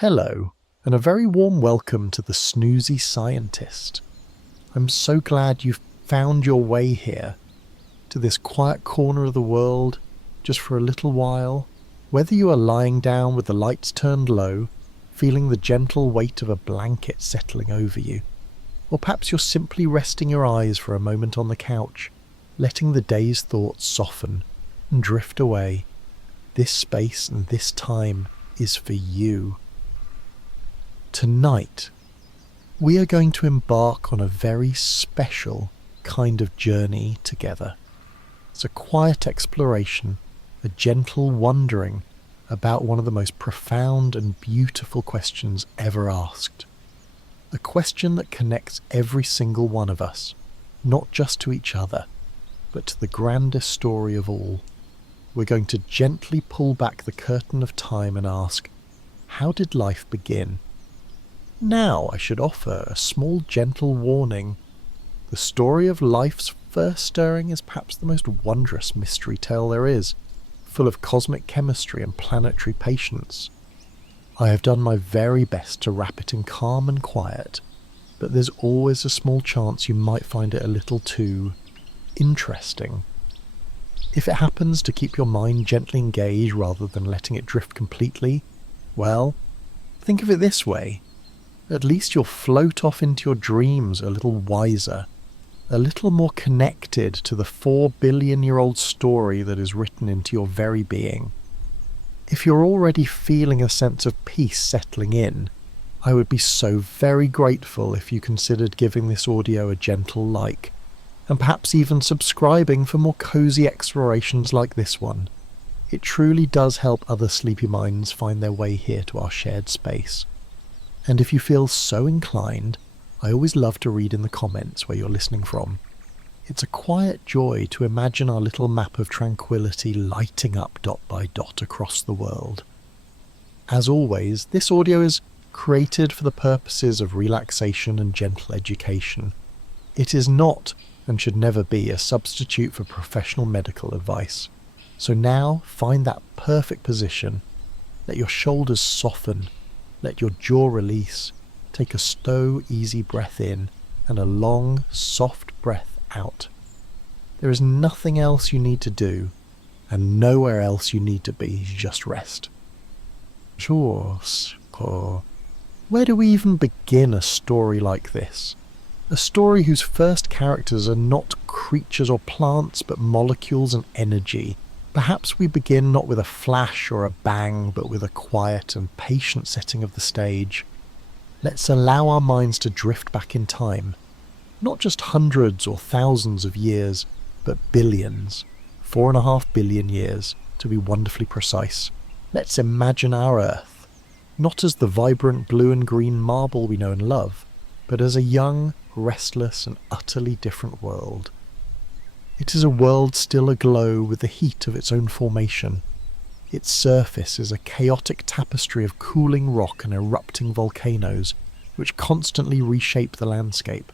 Hello, and a very warm welcome to the Snoozy Scientist. I'm so glad you've found your way here, to this quiet corner of the world, just for a little while. Whether you are lying down with the lights turned low, feeling the gentle weight of a blanket settling over you, or perhaps you're simply resting your eyes for a moment on the couch, letting the day's thoughts soften and drift away, this space and this time is for you. Tonight, we are going to embark on a very special kind of journey together. It's a quiet exploration, a gentle wondering about one of the most profound and beautiful questions ever asked. A question that connects every single one of us, not just to each other, but to the grandest story of all. We're going to gently pull back the curtain of time and ask, how did life begin? Now I should offer a small gentle warning. The story of life's first stirring is perhaps the most wondrous mystery tale there is, full of cosmic chemistry and planetary patience. I have done my very best to wrap it in calm and quiet, but there's always a small chance you might find it a little too interesting. If it happens to keep your mind gently engaged rather than letting it drift completely, well, think of it this way. At least you'll float off into your dreams a little wiser, a little more connected to the 4 billion-year-old story that is written into your very being. If you're already feeling a sense of peace settling in, I would be so very grateful if you considered giving this audio a gentle like, and perhaps even subscribing for more cozy explorations like this one. It truly does help other sleepy minds find their way here to our shared space. And if you feel so inclined, I always love to read in the comments where you're listening from. It's a quiet joy to imagine our little map of tranquility lighting up dot by dot across the world. As always, this audio is created for the purposes of relaxation and gentle education. It is not, and should never be, a substitute for professional medical advice. So now, find that perfect position. Let your shoulders soften. Let your jaw release, take a slow, easy breath in, and a long, soft breath out. There is nothing else you need to do, and nowhere else you need to be, just rest. Sure. Where do we even begin a story like this? A story whose first characters are not creatures or plants, but molecules and energy. Perhaps we begin not with a flash or a bang, but with a quiet and patient setting of the stage. Let's allow our minds to drift back in time. Not just hundreds or thousands of years, but billions. 4.5 billion years, to be wonderfully precise. Let's imagine our Earth, not as the vibrant blue and green marble we know and love, but as a young, restless and utterly different world. It is a world still aglow with the heat of its own formation. Its surface is a chaotic tapestry of cooling rock and erupting volcanoes, which constantly reshape the landscape.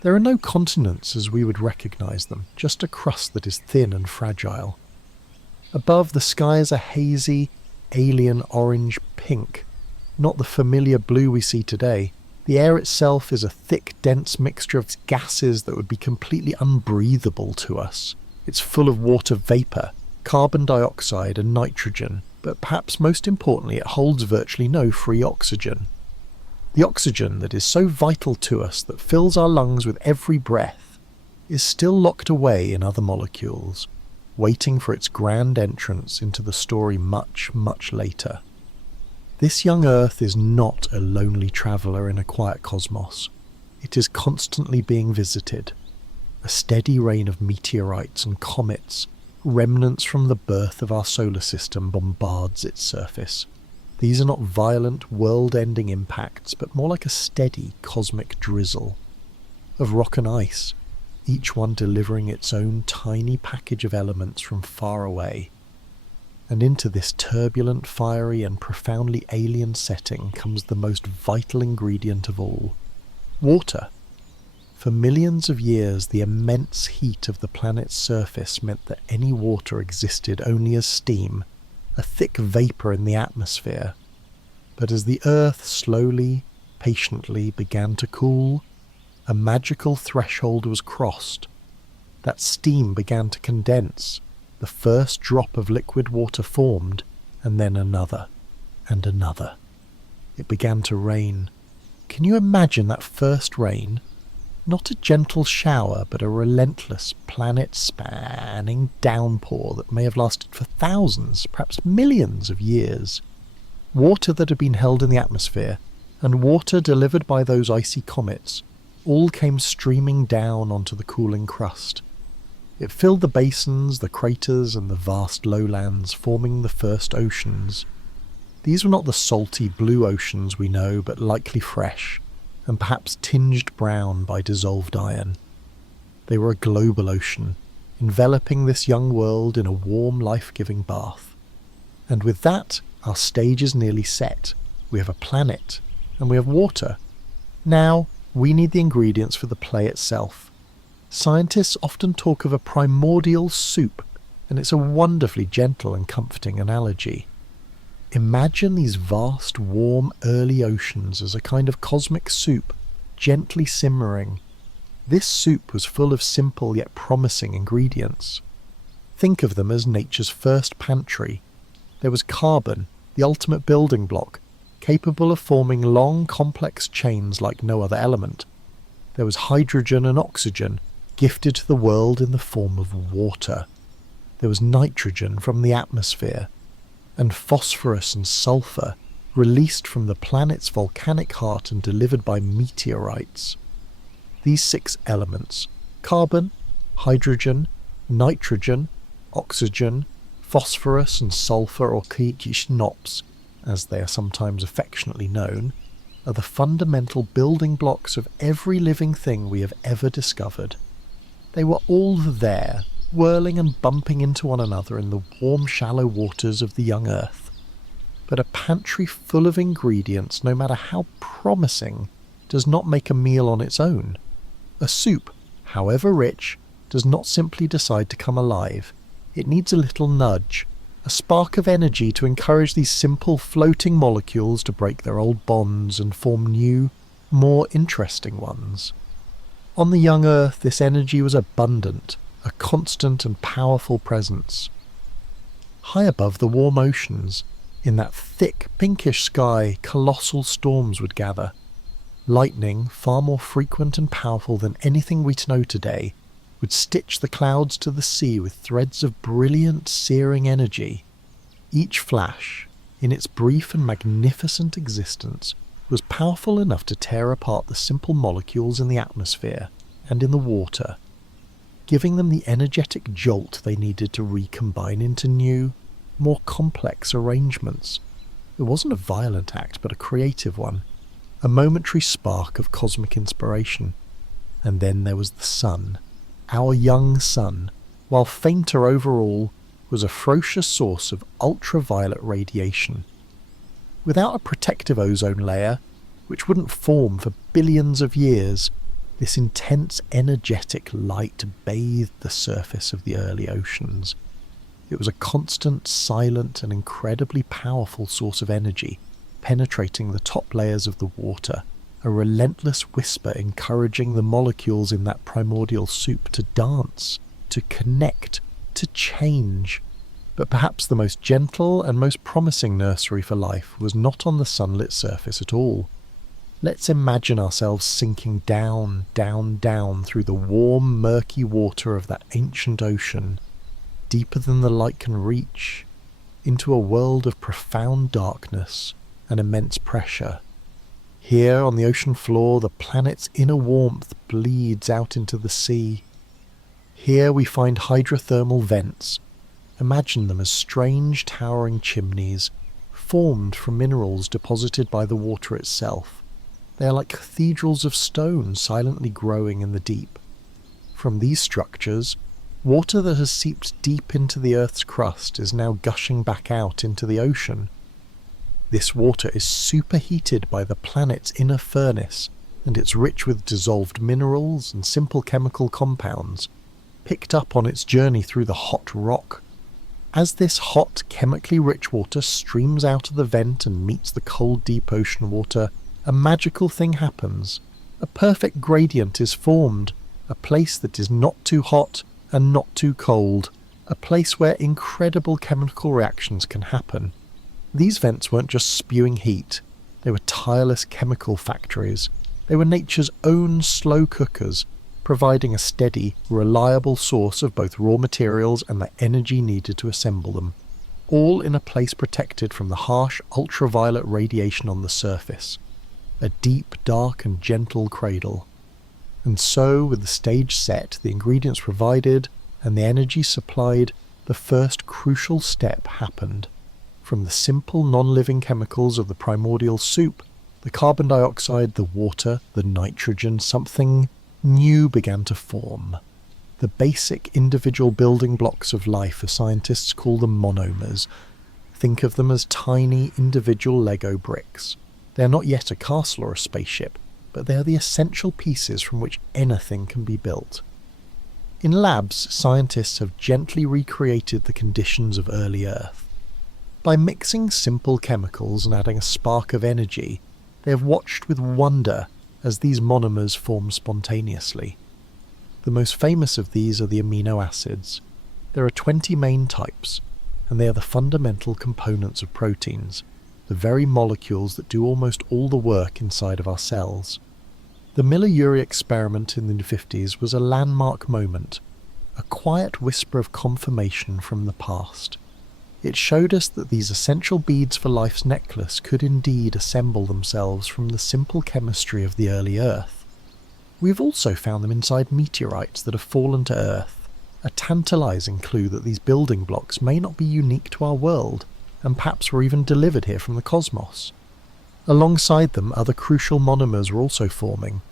There are no continents as we would recognise them, just a crust that is thin and fragile. Above, the sky is a hazy, alien orange-pink, not the familiar blue we see today. The air itself is a thick, dense mixture of gases that would be completely unbreathable to us. It's full of water vapour, carbon dioxide and nitrogen, but perhaps most importantly it holds virtually no free oxygen. The oxygen that is so vital to us that fills our lungs with every breath is still locked away in other molecules, waiting for its grand entrance into the story much, much later. This young Earth is not a lonely traveller in a quiet cosmos. It is constantly being visited. A steady rain of meteorites and comets, remnants from the birth of our solar system, bombards its surface. These are not violent, world-ending impacts, but more like a steady cosmic drizzle of rock and ice, each one delivering its own tiny package of elements from far away. And into this turbulent, fiery and profoundly alien setting comes the most vital ingredient of all, water. For millions of years, the immense heat of the planet's surface meant that any water existed only as steam, a thick vapour in the atmosphere. But as the Earth slowly, patiently began to cool, a magical threshold was crossed. That steam began to condense, the first drop of liquid water formed, and then another, and another. It began to rain. Can you imagine that first rain? Not a gentle shower, but a relentless, planet-spanning downpour that may have lasted for thousands, perhaps millions of years. Water that had been held in the atmosphere, and water delivered by those icy comets, all came streaming down onto the cooling crust. It filled the basins, the craters, and the vast lowlands, forming the first oceans. These were not the salty blue oceans we know, but likely fresh, and perhaps tinged brown by dissolved iron. They were a global ocean, enveloping this young world in a warm, life-giving bath. And with that, our stage is nearly set. We have a planet, and we have water. Now, we need the ingredients for the play itself. Scientists often talk of a primordial soup, and it's a wonderfully gentle and comforting analogy. Imagine these vast, warm, early oceans as a kind of cosmic soup, gently simmering. This soup was full of simple yet promising ingredients. Think of them as nature's first pantry. There was carbon, the ultimate building block, capable of forming long, complex chains like no other element. There was hydrogen and oxygen, gifted to the world in the form of water. There was nitrogen from the atmosphere, and phosphorus and sulfur, released from the planet's volcanic heart and delivered by meteorites. These 6 elements, carbon, hydrogen, nitrogen, oxygen, phosphorus and sulfur, or Kishnops, as they are sometimes affectionately known, are the fundamental building blocks of every living thing we have ever discovered. They were all there, whirling and bumping into one another in the warm, shallow waters of the young Earth. But a pantry full of ingredients, no matter how promising, does not make a meal on its own. A soup, however rich, does not simply decide to come alive. It needs a little nudge, a spark of energy to encourage these simple floating molecules to break their old bonds and form new, more interesting ones. On the young Earth, this energy was abundant, a constant and powerful presence. High above the warm oceans, in that thick pinkish sky, colossal storms would gather. Lightning, far more frequent and powerful than anything we know today, would stitch the clouds to the sea with threads of brilliant, searing energy. Each flash, in its brief and magnificent existence, was powerful enough to tear apart the simple molecules in the atmosphere and in the water, giving them the energetic jolt they needed to recombine into new, more complex arrangements. It wasn't a violent act, but a creative one, a momentary spark of cosmic inspiration. And then there was the sun. Our young sun, while fainter overall, was a ferocious source of ultraviolet radiation. Without a protective ozone layer, which wouldn't form for billions of years, this intense energetic light bathed the surface of the early oceans. It was a constant, silent, and incredibly powerful source of energy, penetrating the top layers of the water, a relentless whisper encouraging the molecules in that primordial soup to dance, to connect, to change. But perhaps the most gentle and most promising nursery for life was not on the sunlit surface at all. Let's imagine ourselves sinking down, down, down through the warm, murky water of that ancient ocean, deeper than the light can reach, into a world of profound darkness and immense pressure. Here on the ocean floor, the planet's inner warmth bleeds out into the sea. Here we find hydrothermal vents. Imagine them as strange, towering chimneys, formed from minerals deposited by the water itself. They are like cathedrals of stone silently growing in the deep. From these structures, water that has seeped deep into the Earth's crust is now gushing back out into the ocean. This water is superheated by the planet's inner furnace, and it's rich with dissolved minerals and simple chemical compounds, picked up on its journey through the hot rock. As this hot, chemically rich water streams out of the vent and meets the cold, deep ocean water, a magical thing happens. A perfect gradient is formed, a place that is not too hot and not too cold, a place where incredible chemical reactions can happen. These vents weren't just spewing heat, they were tireless chemical factories. They were nature's own slow cookers, providing a steady, reliable source of both raw materials and the energy needed to assemble them, all in a place protected from the harsh ultraviolet radiation on the surface. A deep, dark and gentle cradle. And so, with the stage set, the ingredients provided, and the energy supplied, the first crucial step happened. From the simple non-living chemicals of the primordial soup, the carbon dioxide, the water, the nitrogen, something new began to form. The basic individual building blocks of life, as scientists call them monomers. Think of them as tiny individual Lego bricks. They are not yet a castle or a spaceship, but they are the essential pieces from which anything can be built. In labs, scientists have gently recreated the conditions of early Earth. By mixing simple chemicals and adding a spark of energy, they have watched with wonder as these monomers form spontaneously. The most famous of these are the amino acids. There are 20 main types, and they are the fundamental components of proteins, the very molecules that do almost all the work inside of our cells. The Miller-Urey experiment in the 50s was a landmark moment, a quiet whisper of confirmation from the past. It showed us that these essential beads for life's necklace could indeed assemble themselves from the simple chemistry of the early Earth. We've also found them inside meteorites that have fallen to Earth, a tantalizing clue that these building blocks may not be unique to our world, and perhaps were even delivered here from the cosmos. Alongside them, other crucial monomers were also forming.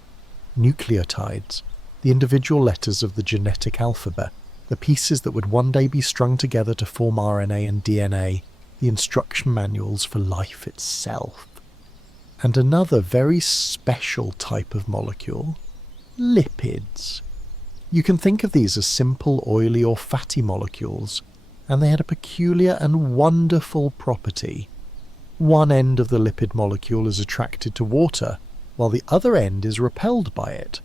Nucleotides, the individual letters of the genetic alphabet, the pieces that would one day be strung together to form RNA and DNA, the instruction manuals for life itself. And another very special type of molecule, lipids. You can think of these as simple oily or fatty molecules, and they had a peculiar and wonderful property. One end of the lipid molecule is attracted to water, while the other end is repelled by it.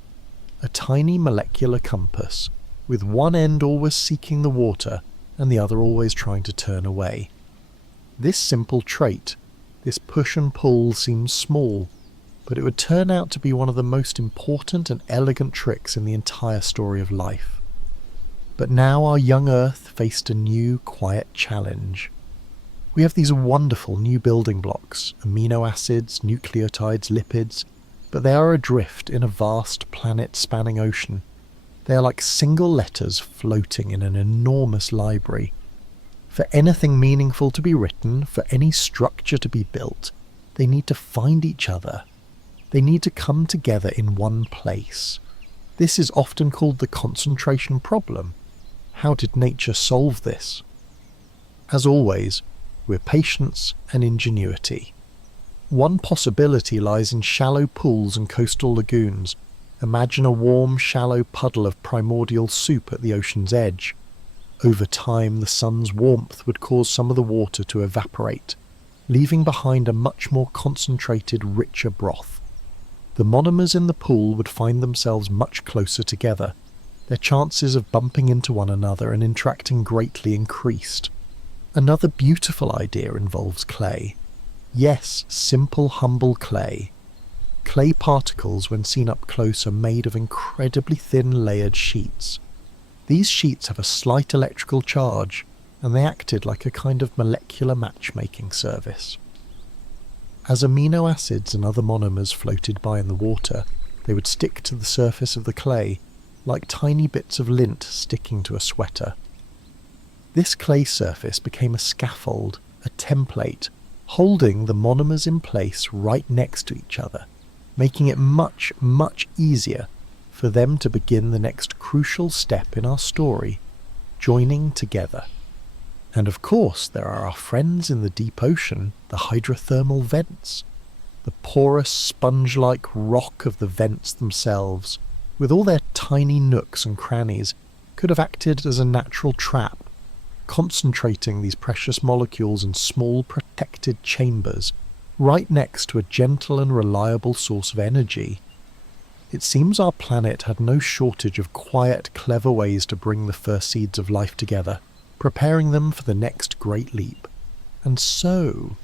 A tiny molecular compass, with one end always seeking the water and the other always trying to turn away. This simple trait, this push and pull, seems small, but it would turn out to be one of the most important and elegant tricks in the entire story of life. But now our young Earth faced a new, quiet challenge. We have these wonderful new building blocks, amino acids, nucleotides, lipids, but they are adrift in a vast planet-spanning ocean. They are like single letters floating in an enormous library. For anything meaningful to be written, for any structure to be built, they need to find each other. They need to come together in one place. This is often called the concentration problem. How did nature solve this? As always, with patience and ingenuity. One possibility lies in shallow pools and coastal lagoons. Imagine a warm, shallow puddle of primordial soup at the ocean's edge. Over time, the sun's warmth would cause some of the water to evaporate, leaving behind a much more concentrated, richer broth. The monomers in the pool would find themselves much closer together, their chances of bumping into one another and interacting greatly increased. Another beautiful idea involves clay. Yes, simple, humble clay. Clay particles, when seen up close, are made of incredibly thin layered sheets. These sheets have a slight electrical charge, and they acted like a kind of molecular matchmaking service. As amino acids and other monomers floated by in the water, they would stick to the surface of the clay, like tiny bits of lint sticking to a sweater. This clay surface became a scaffold, a template, holding the monomers in place right next to each other, making it much, much easier for them to begin the next crucial step in our story, joining together. And of course, there are our friends in the deep ocean, the hydrothermal vents. The porous, sponge-like rock of the vents themselves, with all their tiny nooks and crannies, could have acted as a natural trap. concentrating these precious molecules in small protected chambers right next to a gentle and reliable source of energy. It seems our planet had no shortage of quiet, clever ways to bring the first seeds of life together, preparing them for the next great leap. And so,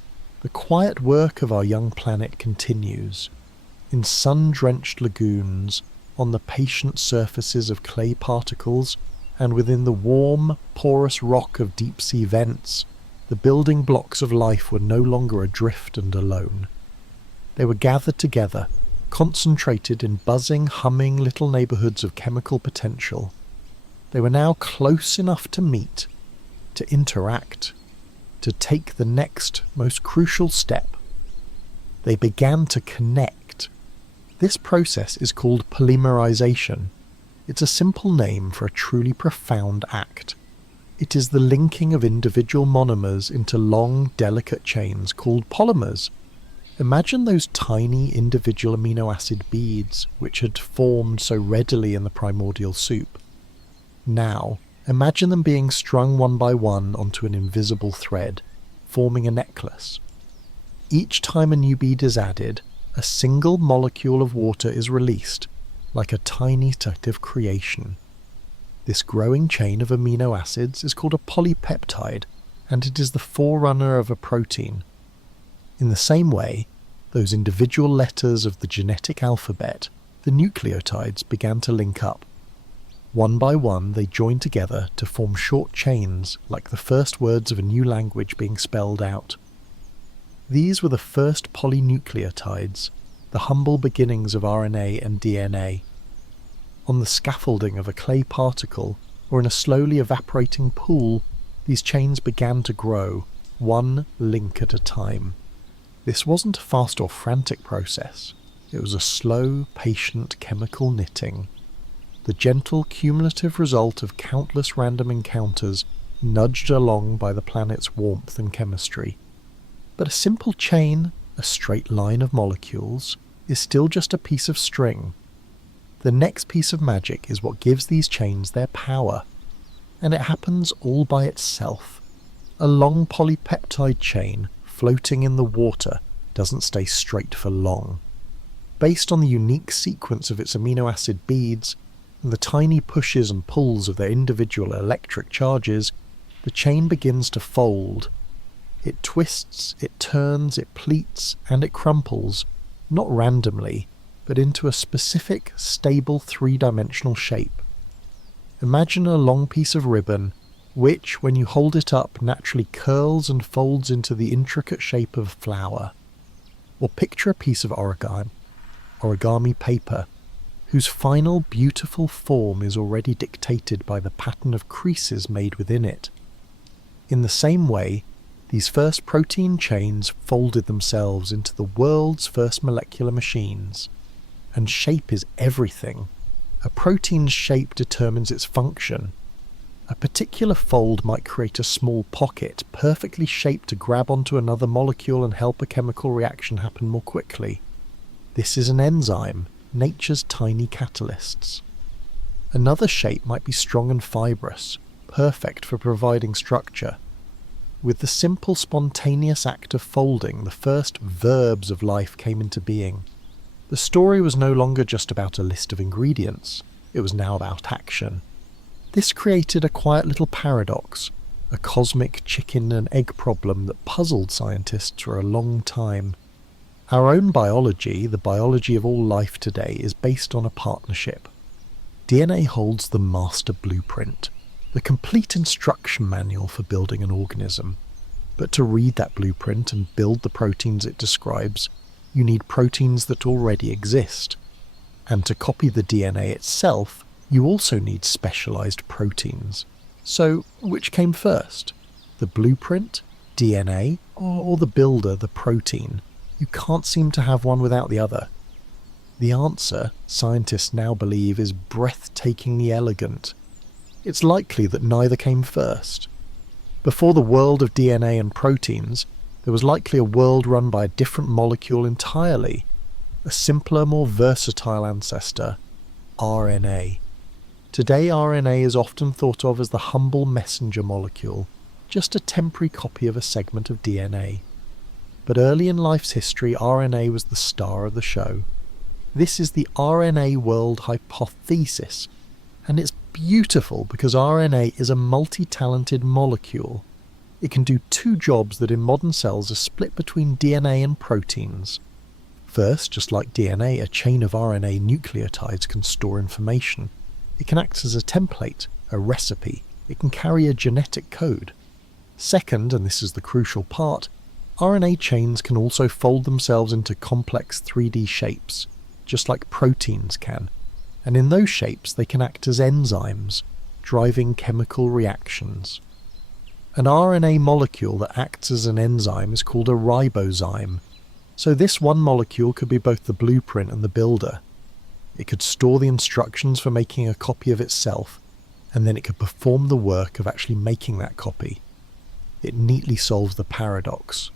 the quiet work of our young planet continues. In sun-drenched lagoons, on the patient surfaces of clay particles, and within the warm, porous rock of deep-sea vents, the building blocks of life were no longer adrift and alone. They were gathered together, concentrated in buzzing, humming little neighbourhoods of chemical potential. They were now close enough to meet, to interact, to take the next, most crucial step. They began to connect. This process is called polymerization. It's a simple name for a truly profound act. It is the linking of individual monomers into long, delicate chains called polymers. Imagine those tiny individual amino acid beads which had formed so readily in the primordial soup. Now, imagine them being strung one by one onto an invisible thread, forming a necklace. Each time a new bead is added, a single molecule of water is released, like a tiny detective creation. This growing chain of amino acids is called a polypeptide, and it is the forerunner of a protein. In the same way, those individual letters of the genetic alphabet, the nucleotides, began to link up. One by one they joined together to form short chains like the first words of a new language being spelled out. These were the first polynucleotides, the humble beginnings of RNA and DNA. On the scaffolding of a clay particle or in a slowly evaporating pool, these chains began to grow, one link at a time. This wasn't a fast or frantic process. It was a slow, patient chemical knitting. The gentle, cumulative result of countless random encounters nudged along by the planet's warmth and chemistry. But a simple chain, a straight line of molecules, is still just a piece of string. The next piece of magic is what gives these chains their power. And it happens all by itself. A long polypeptide chain floating in the water doesn't stay straight for long. Based on the unique sequence of its amino acid beads, and the tiny pushes and pulls of their individual electric charges, the chain begins to fold. It twists, it turns, it pleats, and it crumples, not randomly, but into a specific, stable three-dimensional shape. Imagine a long piece of ribbon, which, when you hold it up, naturally curls and folds into the intricate shape of a flower. Or picture a piece of origami paper, whose final beautiful form is already dictated by the pattern of creases made within it. In the same way, these first protein chains folded themselves into the world's first molecular machines. And shape is everything. A protein's shape determines its function. A particular fold might create a small pocket perfectly shaped to grab onto another molecule and help a chemical reaction happen more quickly. This is an enzyme, nature's tiny catalysts. Another shape might be strong and fibrous, perfect for providing structure. With the simple spontaneous act of folding, the first verbs of life came into being. The story was no longer just about a list of ingredients, it was now about action. This created a quiet little paradox, a cosmic chicken and egg problem that puzzled scientists for a long time. Our own biology, the biology of all life today, is based on a partnership. DNA holds the master blueprint, the complete instruction manual for building an organism. But to read that blueprint and build the proteins it describes, you need proteins that already exist. And to copy the DNA itself, you also need specialized proteins. So, which came first? The blueprint, DNA, or the builder, the protein? You can't seem to have one without the other. The answer, scientists now believe, is breathtakingly elegant. It's likely that neither came first. Before the world of DNA and proteins, there was likely a world run by a different molecule entirely, a simpler, more versatile ancestor, RNA. Today RNA is often thought of as the humble messenger molecule, just a temporary copy of a segment of DNA. But early in life's history, RNA was the star of the show. This is the RNA world hypothesis, and it's beautiful because RNA is a multi-talented molecule. It can do two jobs that in modern cells are split between DNA and proteins. First, just like DNA, a chain of RNA nucleotides can store information. It can act as a template, a recipe. It can carry a genetic code. Second, and this is the crucial part, RNA chains can also fold themselves into complex 3D shapes, just like proteins can, and in those shapes they can act as enzymes, driving chemical reactions. An RNA molecule that acts as an enzyme is called a ribozyme, so this one molecule could be both the blueprint and the builder. It could store the instructions for making a copy of itself, and then it could perform the work of actually making that copy. It neatly solves the paradox.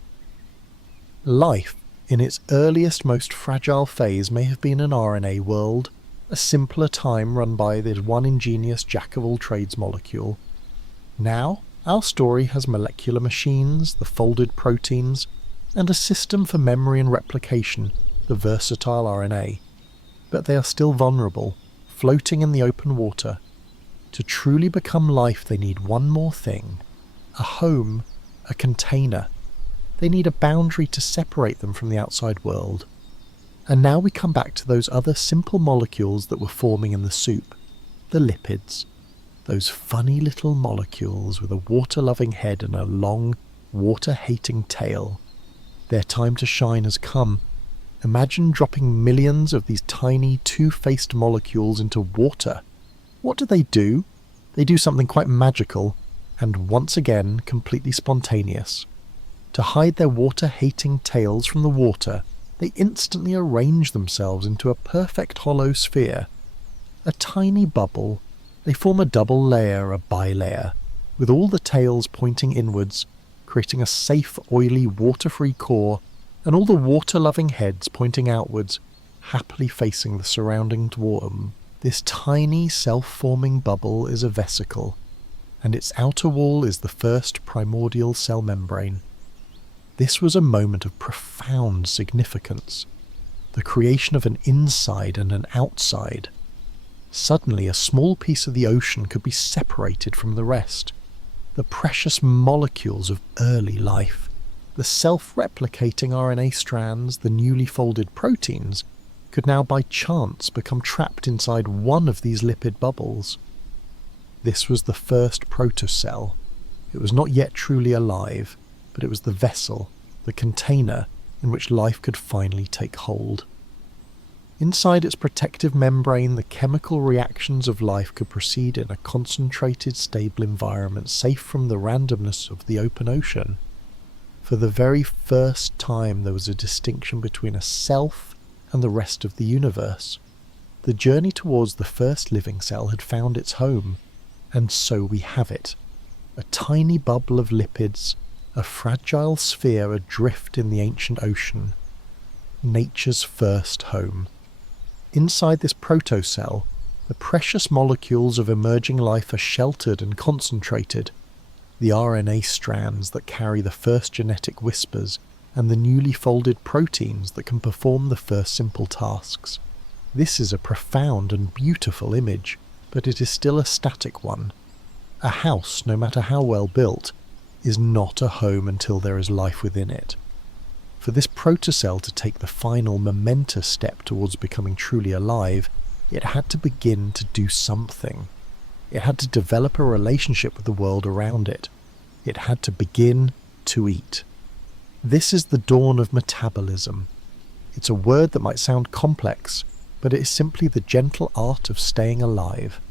Life, in its earliest, most fragile phase, may have been an RNA world, a simpler time run by this one ingenious jack-of-all-trades molecule. Now, our story has molecular machines, the folded proteins, and a system for memory and replication, the versatile RNA. But they are still vulnerable, floating in the open water. To truly become life, they need one more thing: a home, a container. They need a boundary to separate them from the outside world. And now we come back to those other simple molecules that were forming in the soup, the lipids. Those funny little molecules with a water-loving head and a long, water-hating tail. Their time to shine has come. Imagine dropping millions of these tiny, two-faced molecules into water. What do? They do something quite magical, and once again completely spontaneous. To hide their water-hating tails from the water, they instantly arrange themselves into a perfect hollow sphere. A tiny bubble. They form a double layer, a bilayer, with all the tails pointing inwards, creating a safe, oily, water-free core, and all the water-loving heads pointing outwards, happily facing the surrounding warm. This tiny, self-forming bubble is a vesicle, and its outer wall is the first primordial cell membrane. This was a moment of profound significance, the creation of an inside and an outside. Suddenly, a small piece of the ocean could be separated from the rest. The precious molecules of early life, the self-replicating RNA strands, the newly folded proteins, could now by chance become trapped inside one of these lipid bubbles. This was the first protocell. It was not yet truly alive, but it was the vessel, the container, in which life could finally take hold. Inside its protective membrane, the chemical reactions of life could proceed in a concentrated, stable environment, safe from the randomness of the open ocean. For the very first time, there was a distinction between a self and the rest of the universe. The journey towards the first living cell had found its home, and so we have it. A tiny bubble of lipids, a fragile sphere adrift in the ancient ocean. Nature's first home. Inside this protocell, the precious molecules of emerging life are sheltered and concentrated. The RNA strands that carry the first genetic whispers, and the newly folded proteins that can perform the first simple tasks. This is a profound and beautiful image, but it is still a static one. A house, no matter how well built, is not a home until there is life within it. For this protocell to take the final momentous step towards becoming truly alive, it had to begin to do something. It had to develop a relationship with the world around it. It had to begin to eat. This is the dawn of metabolism. It's a word that might sound complex, but it is simply the gentle art of staying alive.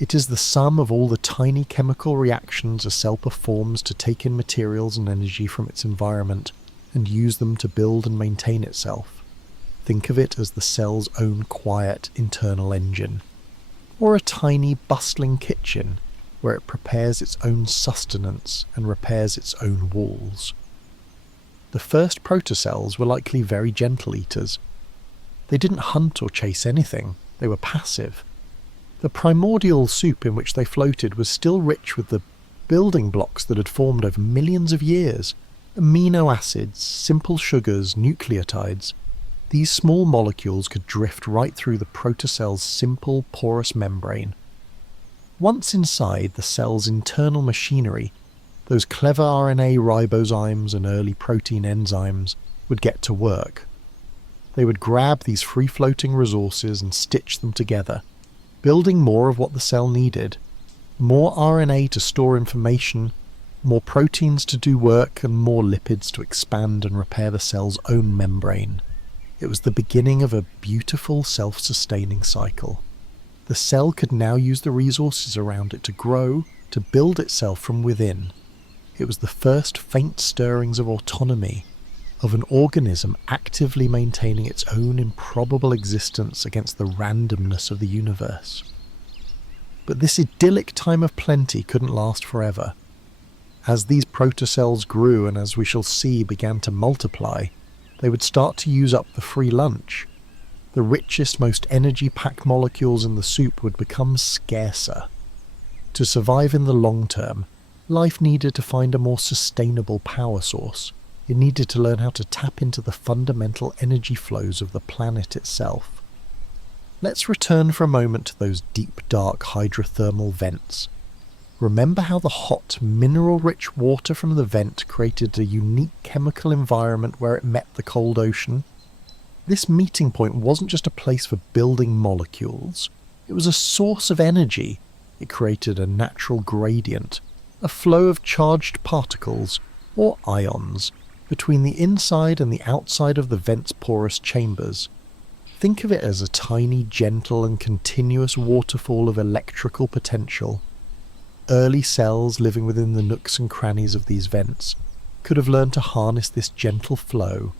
It is the sum of all the tiny chemical reactions a cell performs to take in materials and energy from its environment, and use them to build and maintain itself. Think of it as the cell's own quiet internal engine, or a tiny bustling kitchen where it prepares its own sustenance and repairs its own walls. The first protocells were likely very gentle eaters. They didn't hunt or chase anything, they were passive. The primordial soup in which they floated was still rich with the building blocks that had formed over millions of years, amino acids, simple sugars, nucleotides. These small molecules could drift right through the protocell's simple, porous membrane. Once inside the cell's internal machinery, those clever RNA ribozymes and early protein enzymes would get to work. They would grab these free-floating resources and stitch them together, building more of what the cell needed. More RNA to store information, more proteins to do work, and more lipids to expand and repair the cell's own membrane. It was the beginning of a beautiful self-sustaining cycle. The cell could now use the resources around it to grow, to build itself from within. It was the first faint stirrings of autonomy, of an organism actively maintaining its own improbable existence against the randomness of the universe. But this idyllic time of plenty couldn't last forever. As these protocells grew and as we shall see began to multiply, they would start to use up the free lunch. The richest, most energy-packed molecules in the soup would become scarcer. To survive in the long term, life needed to find a more sustainable power source. It needed to learn how to tap into the fundamental energy flows of the planet itself. Let's return for a moment to those deep, dark hydrothermal vents. Remember how the hot, mineral-rich water from the vent created a unique chemical environment where it met the cold ocean? This meeting point wasn't just a place for building molecules. It was a source of energy. It created a natural gradient, a flow of charged particles, or ions, between the inside and the outside of the vent's porous chambers. Think of it as a tiny, gentle and continuous waterfall of electrical potential. Early cells living within the nooks and crannies of these vents could have learned to harness this gentle flow.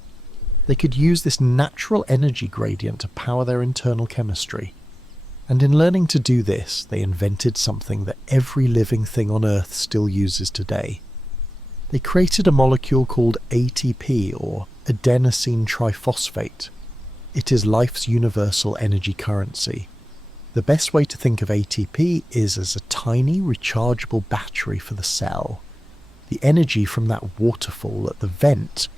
They could use this natural energy gradient to power their internal chemistry. And in learning to do this, they invented something that every living thing on Earth still uses today. They created a molecule called ATP, or adenosine triphosphate. It is life's universal energy currency. The best way to think of ATP is as a tiny rechargeable battery for the cell. The energy from that waterfall at the vent,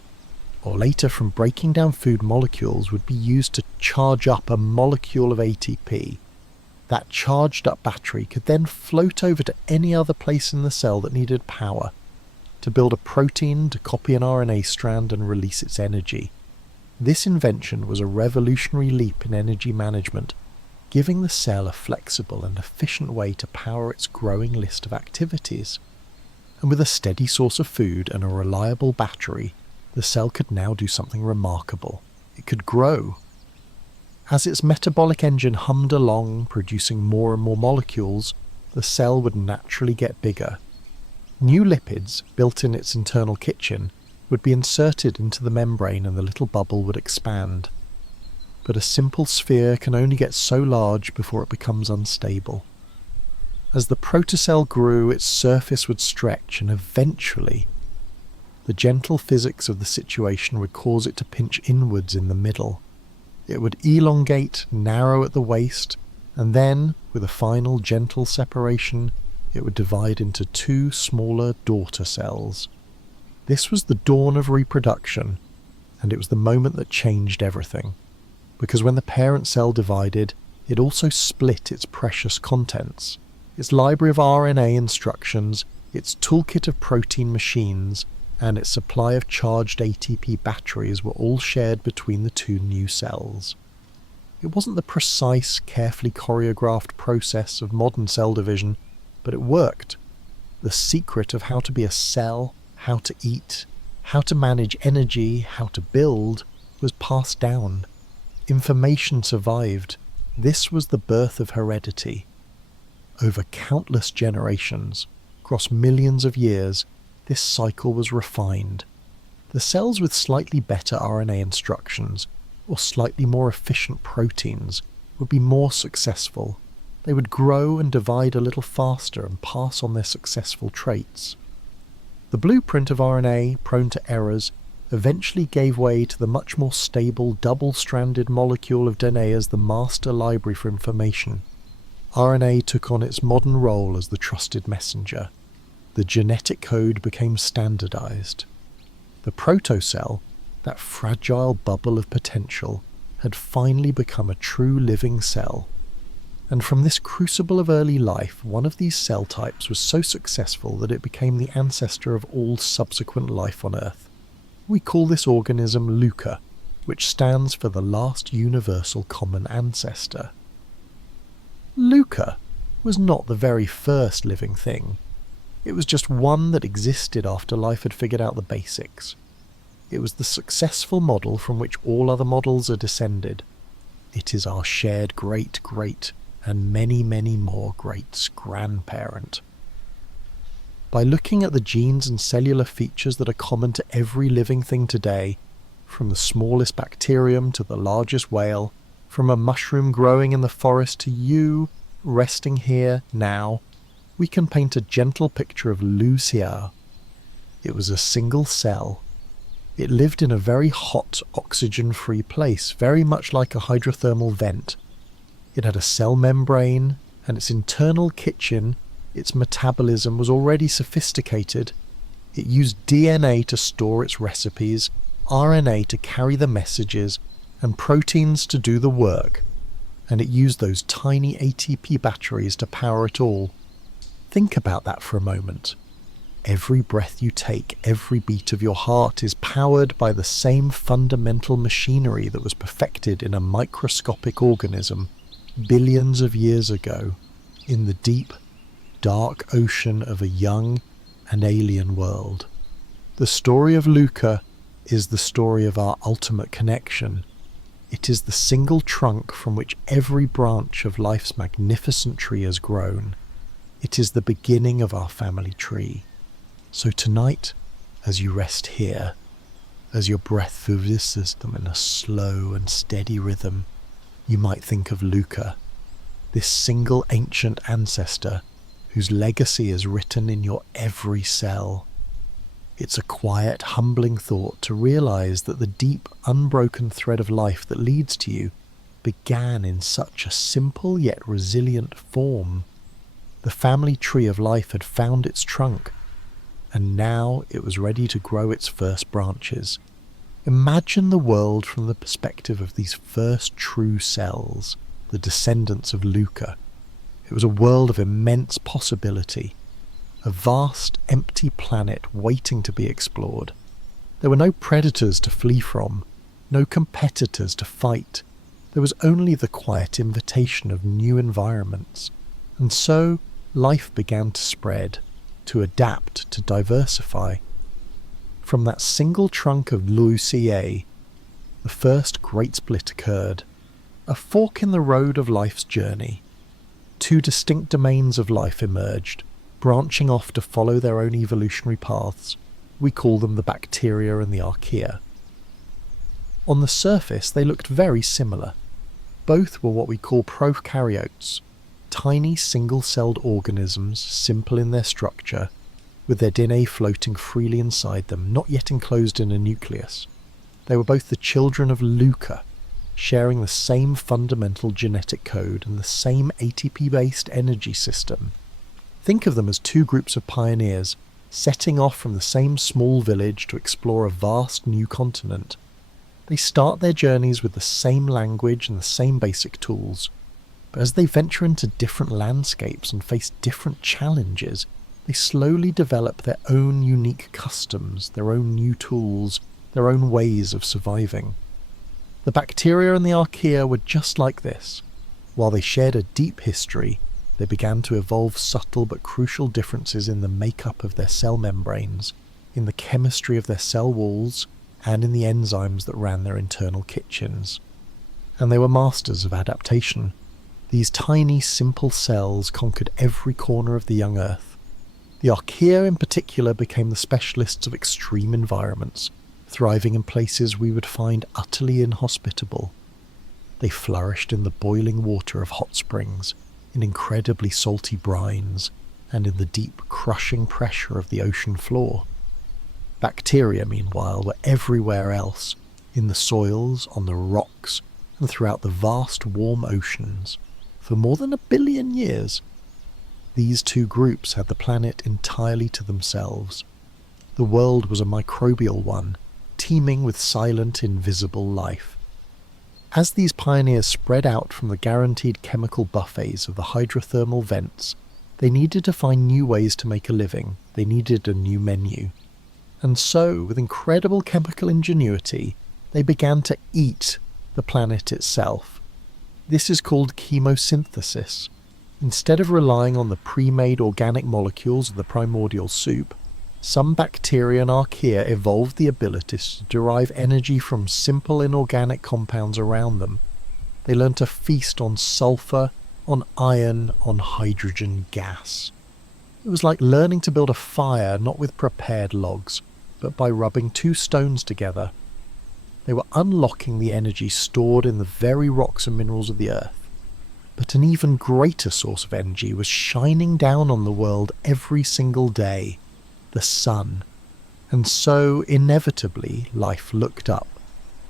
or later from breaking down food molecules, would be used to charge up a molecule of ATP. That charged up battery could then float over to any other place in the cell that needed power, to build a protein, to copy an RNA strand and release its energy. This invention was a revolutionary leap in energy management, giving the cell a flexible and efficient way to power its growing list of activities. And with a steady source of food and a reliable battery, the cell could now do something remarkable. It could grow. As its metabolic engine hummed along, producing more and more molecules, the cell would naturally get bigger. New lipids, built in its internal kitchen, would be inserted into the membrane and the little bubble would expand. But a simple sphere can only get so large before it becomes unstable. As the protocell grew, its surface would stretch, and eventually the gentle physics of the situation would cause it to pinch inwards in the middle. It would elongate, narrow at the waist, and then, with a final gentle separation, it would divide into two smaller daughter cells. This was the dawn of reproduction, and it was the moment that changed everything. Because when the parent cell divided, it also split its precious contents. Its library of RNA instructions, its toolkit of protein machines, and its supply of charged ATP batteries were all shared between the two new cells. It wasn't the precise, carefully choreographed process of modern cell division, but it worked. The secret of how to be a cell, how to eat, how to manage energy, how to build, was passed down. Information survived. This was the birth of heredity. Over countless generations, across millions of years, this cycle was refined. The cells with slightly better RNA instructions, or slightly more efficient proteins, would be more successful. They would grow and divide a little faster and pass on their successful traits. The blueprint of RNA, prone to errors, eventually gave way to the much more stable double-stranded molecule of DNA as the master library for information. RNA took on its modern role as the trusted messenger. the genetic code became standardized. The protocell, that fragile bubble of potential, had finally become a true living cell. And from this crucible of early life, one of these cell types was so successful that it became the ancestor of all subsequent life on Earth. We call this organism Luca, which stands for the last universal common ancestor. Luca was not the very first living thing. It was just one that existed after life had figured out the basics. It was the successful model from which all other models are descended. It is our shared great-great and many, many more greats grandparent. By looking at the genes and cellular features that are common to every living thing today, from the smallest bacterium to the largest whale, from a mushroom growing in the forest to you resting here now, we can paint a gentle picture of Lucia. It was a single cell. It lived in a very hot, oxygen-free place, very much like a hydrothermal vent. It had a cell membrane, and its internal kitchen, its metabolism, was already sophisticated. It used DNA to store its recipes, RNA to carry the messages, and proteins to do the work. And it used those tiny ATP batteries to power it all. Think about that for a moment. Every breath you take, every beat of your heart is powered by the same fundamental machinery that was perfected in a microscopic organism billions of years ago in the deep, dark ocean of a young and alien world. The story of Luca is the story of our ultimate connection. It is the single trunk from which every branch of life's magnificent tree has grown. It is the beginning of our family tree. So tonight, as you rest here, as your breath moves this system in a slow and steady rhythm, you might think of Luca, this single ancient ancestor whose legacy is written in your every cell. It's a quiet, humbling thought to realize that the deep, unbroken thread of life that leads to you began in such a simple yet resilient form. The family tree of life had found its trunk, and now it was ready to grow its first branches. Imagine the world from the perspective of these first true cells, the descendants of Luca. It was a world of immense possibility, a vast, empty planet waiting to be explored. There were no predators to flee from, no competitors to fight. There was only the quiet invitation of new environments. And so life began to spread, to adapt, to diversify. From that single trunk of Lucia, the first great split occurred, a fork in the road of life's journey. Two distinct domains of life emerged, branching off to follow their own evolutionary paths. We call them the bacteria and the archaea. On the surface, they looked very similar. Both were what we call prokaryotes, tiny single-celled organisms, simple in their structure, with their DNA floating freely inside them, not yet enclosed in a nucleus. They were both the children of Luca, sharing the same fundamental genetic code and the same ATP-based energy system. Think of them as two groups of pioneers, setting off from the same small village to explore a vast new continent. They start their journeys with the same language and the same basic tools, but as they venture into different landscapes and face different challenges, they slowly develop their own unique customs, their own new tools, their own ways of surviving. The bacteria and the archaea were just like this. While they shared a deep history, they began to evolve subtle but crucial differences in the makeup of their cell membranes, in the chemistry of their cell walls, and in the enzymes that ran their internal kitchens. And they were masters of adaptation. These tiny, simple cells conquered every corner of the young Earth. The archaea in particular became the specialists of extreme environments, thriving in places we would find utterly inhospitable. They flourished in the boiling water of hot springs, in incredibly salty brines, and in the deep, crushing pressure of the ocean floor. Bacteria, meanwhile, were everywhere else, in the soils, on the rocks, and throughout the vast warm oceans, for more than 1 billion years. these two groups had the planet entirely to themselves. The world was a microbial one, teeming with silent, invisible life. As these pioneers spread out from the guaranteed chemical buffets of the hydrothermal vents, they needed to find new ways to make a living. They needed a new menu. And so, with incredible chemical ingenuity, they began to eat the planet itself. This is called chemosynthesis. Instead of relying on the pre-made organic molecules of the primordial soup, some bacteria and archaea evolved the ability to derive energy from simple inorganic compounds around them. They learned to feast on sulfur, on iron, on hydrogen gas. It was like learning to build a fire not with prepared logs, but by rubbing two stones together. They were unlocking the energy stored in the very rocks and minerals of the earth. But an even greater source of energy was shining down on the world every single day. The sun. And so, inevitably, life looked up.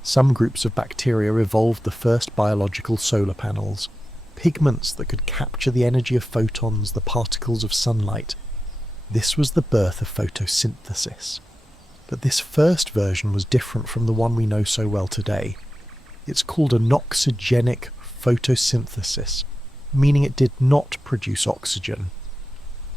Some groups of bacteria evolved the first biological solar panels, pigments that could capture the energy of photons, the particles of sunlight. This was the birth of photosynthesis. But this first version was different from the one we know so well today. It's called an oxygenic photosynthesis, meaning it did not produce oxygen.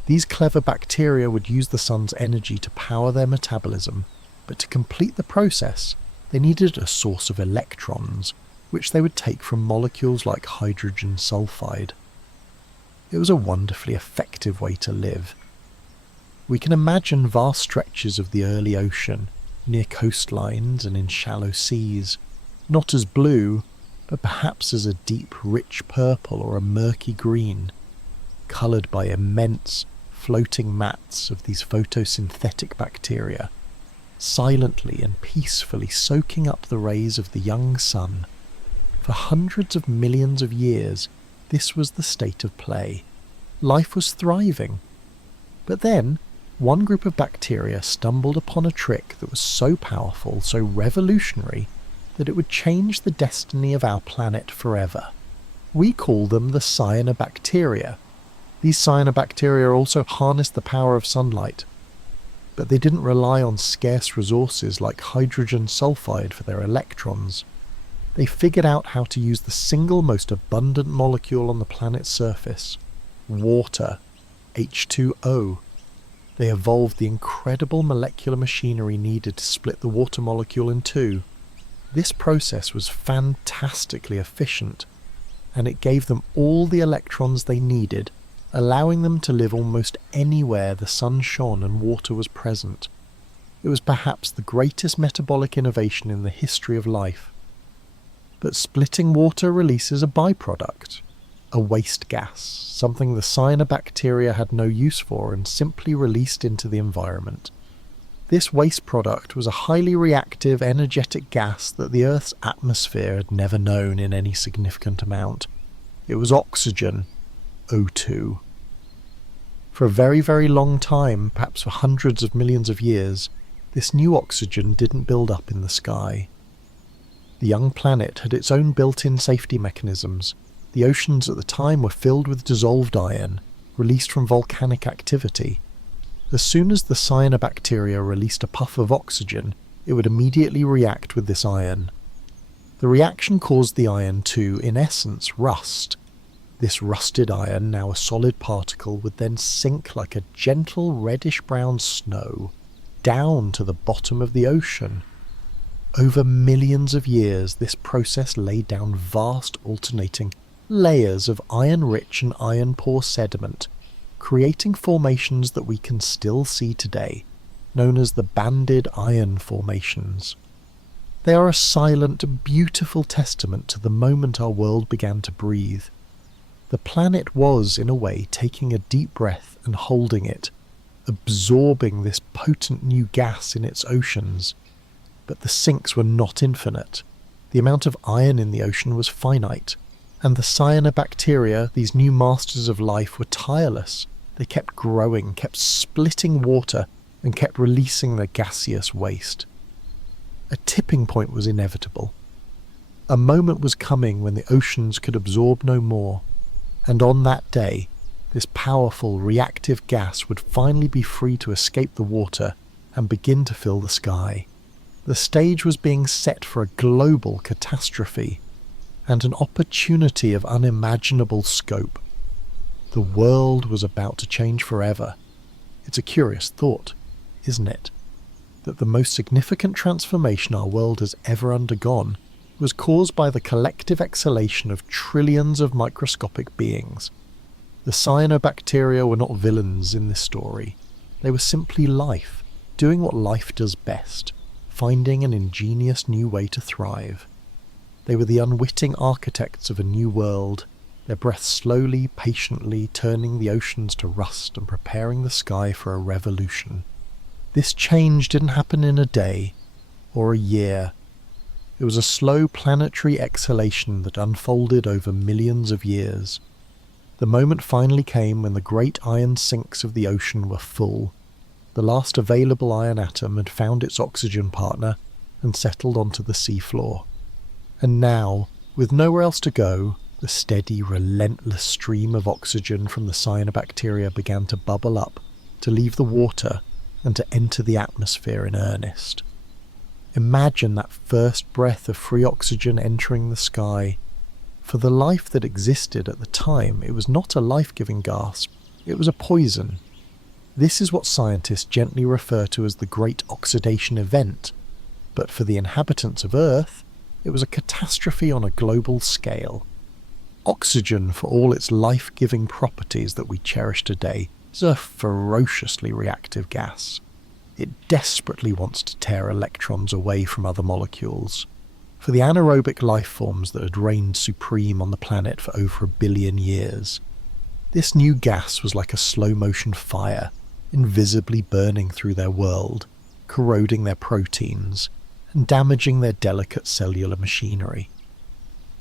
These clever bacteria would use the sun's energy to power their metabolism, but to complete the process, they needed a source of electrons, which they would take from molecules like hydrogen sulfide. It was a wonderfully effective way to live. We can imagine vast stretches of the early ocean, near coastlines and in shallow seas, not as blue, but perhaps as a deep, rich purple or a murky green, coloured by immense, floating mats of these photosynthetic bacteria, silently and peacefully soaking up the rays of the young sun. For hundreds of millions of years, this was the state of play. Life was thriving. But then, one group of bacteria stumbled upon a trick that was so powerful, so revolutionary, that it would change the destiny of our planet forever. We call them the cyanobacteria. These cyanobacteria also harnessed the power of sunlight, but they didn't rely on scarce resources like hydrogen sulfide for their electrons. They figured out how to use the single most abundant molecule on the planet's surface, water, H2O. They evolved the incredible molecular machinery needed to split the water molecule in two. This process was fantastically efficient, and it gave them all the electrons they needed, allowing them to live almost anywhere the sun shone and water was present. It was perhaps the greatest metabolic innovation in the history of life. But splitting water releases a byproduct, a waste gas, something the cyanobacteria had no use for and simply released into the environment. This waste product was a highly reactive, energetic gas that the Earth's atmosphere had never known in any significant amount. It was oxygen, O2. For a very, very long time, perhaps for hundreds of millions of years, this new oxygen didn't build up in the sky. The young planet had its own built-in safety mechanisms. The oceans at the time were filled with dissolved iron, released from volcanic activity. As soon as the cyanobacteria released a puff of oxygen, it would immediately react with this iron. The reaction caused the iron to, in essence, rust. This rusted iron, now a solid particle, would then sink like a gentle reddish-brown snow down to the bottom of the ocean. Over millions of years, this process laid down vast alternating layers of iron-rich and iron-poor sediment, creating formations that we can still see today, known as the banded iron formations. They are a silent, beautiful testament to the moment our world began to breathe. The planet was, in a way, taking a deep breath and holding it, absorbing this potent new gas in its oceans. But the sinks were not infinite. The amount of iron in the ocean was finite, and the cyanobacteria, these new masters of life, were tireless. They kept growing, kept splitting water, and kept releasing their gaseous waste. A tipping point was inevitable. A moment was coming when the oceans could absorb no more, and on that day, This powerful reactive gas would finally be free to escape the water and begin to fill the sky. The stage was being set for a global catastrophe and an opportunity of unimaginable scope. The world was about to change forever. It's a curious thought, isn't it? That the most significant transformation our world has ever undergone was caused by the collective exhalation of trillions of microscopic beings. The cyanobacteria were not villains in this story. They were simply life, doing what life does best, finding an ingenious new way to thrive. They were the unwitting architects of a new world, their breath slowly, patiently turning the oceans to rust and preparing the sky for a revolution. This change didn't happen in a day or a year. It was a slow planetary exhalation that unfolded over millions of years. The moment finally came when the great iron sinks of the ocean were full. The last available iron atom had found its oxygen partner and settled onto the seafloor. And now, with nowhere else to go, the steady, relentless stream of oxygen from the cyanobacteria began to bubble up, to leave the water, and to enter the atmosphere in earnest. Imagine that first breath of free oxygen entering the sky. For the life that existed at the time, it was not a life-giving gasp, it was a poison. This is what scientists gently refer to as the Great Oxidation Event, but for the inhabitants of Earth, it was a catastrophe on a global scale. Oxygen, for all its life-giving properties that we cherish today, is a ferociously reactive gas. It desperately wants to tear electrons away from other molecules. For the anaerobic life forms that had reigned supreme on the planet for over 1 billion years, this new gas was like a slow-motion fire, invisibly burning through their world, corroding their proteins, and damaging their delicate cellular machinery.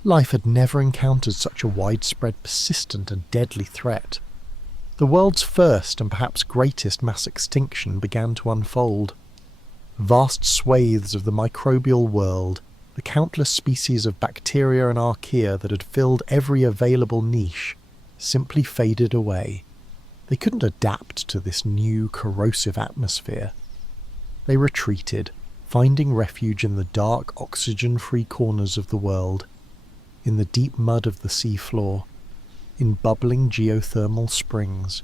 Life had never encountered such a widespread, persistent and deadly threat. The world's first and perhaps greatest mass extinction began to unfold. Vast swathes of the microbial world, the countless species of bacteria and archaea that had filled every available niche, simply faded away. They couldn't adapt to this new, corrosive atmosphere. They retreated, finding refuge in the dark, oxygen-free corners of the world, in the deep mud of the seafloor, in bubbling geothermal springs,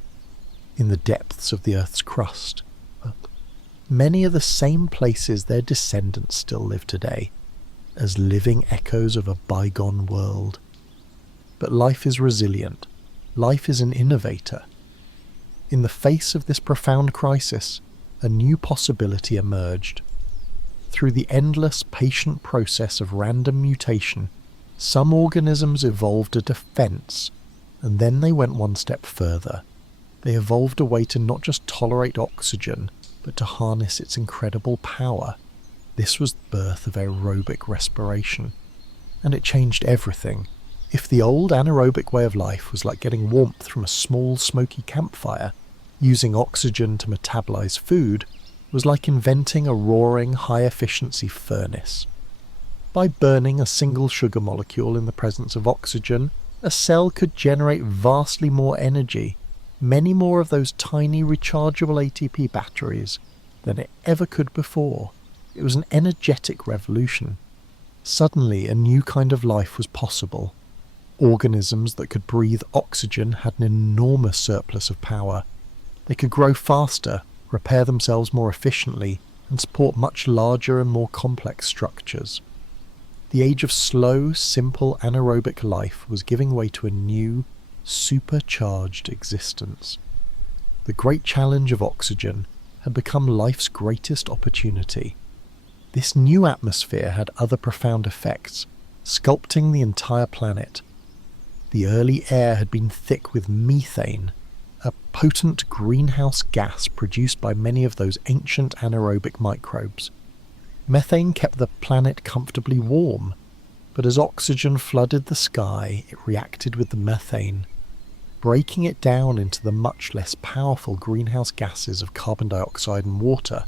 in the depths of the Earth's crust. But many are the same places their descendants still live today, as living echoes of a bygone world. But life is resilient. Life is an innovator. In the face of this profound crisis, a new possibility emerged. Through the endless, patient process of random mutation, some organisms evolved a defense, and then they went one step further. They evolved a way to not just tolerate oxygen, but to harness its incredible power. This was the birth of aerobic respiration, and it changed everything. If the old anaerobic way of life was like getting warmth from a small smoky campfire, using oxygen to metabolize food was like inventing a roaring high-efficiency furnace. By burning a single sugar molecule in the presence of oxygen, a cell could generate vastly more energy, many more of those tiny rechargeable ATP batteries, than it ever could before. It was an energetic revolution. Suddenly, a new kind of life was possible. Organisms that could breathe oxygen had an enormous surplus of power. They could grow faster, repair themselves more efficiently, and support much larger and more complex structures. The age of slow, simple anaerobic life was giving way to a new, supercharged existence. The great challenge of oxygen had become life's greatest opportunity. This new atmosphere had other profound effects, sculpting the entire planet. The early air had been thick with methane, a potent greenhouse gas produced by many of those ancient anaerobic microbes. Methane kept the planet comfortably warm, but as oxygen flooded the sky, it reacted with the methane, breaking it down into the much less powerful greenhouse gases of carbon dioxide and water.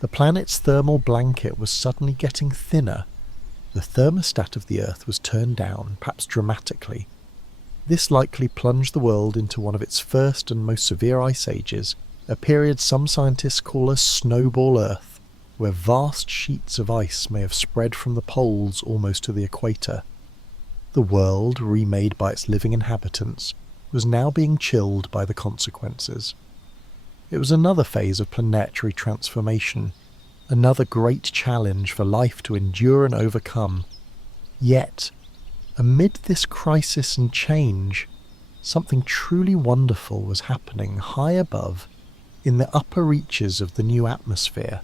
The planet's thermal blanket was suddenly getting thinner. The thermostat of the Earth was turned down, perhaps dramatically. This likely plunged the world into one of its first and most severe ice ages, a period some scientists call a snowball Earth, where vast sheets of ice may have spread from the poles almost to the equator. The world, remade by its living inhabitants, was now being chilled by the consequences. It was another phase of planetary transformation, another great challenge for life to endure and overcome. Yet, amid this crisis and change, something truly wonderful was happening high above, in the upper reaches of the new atmosphere.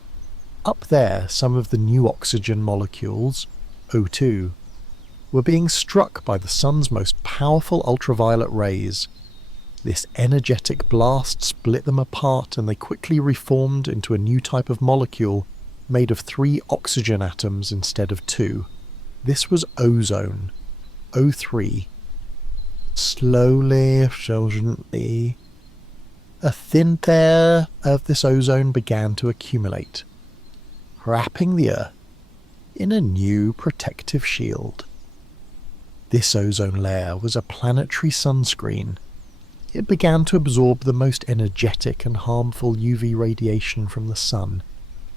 Up there, some of the new oxygen molecules, O2, were being struck by the sun's most powerful ultraviolet rays. This energetic blast split them apart, and they quickly reformed into a new type of molecule made of 3 oxygen atoms instead of 2. This was ozone, O3. Slowly, gently, a thin layer of this ozone began to accumulate, wrapping the Earth in a new protective shield. This ozone layer was a planetary sunscreen. It began to absorb the most energetic and harmful UV radiation from the sun,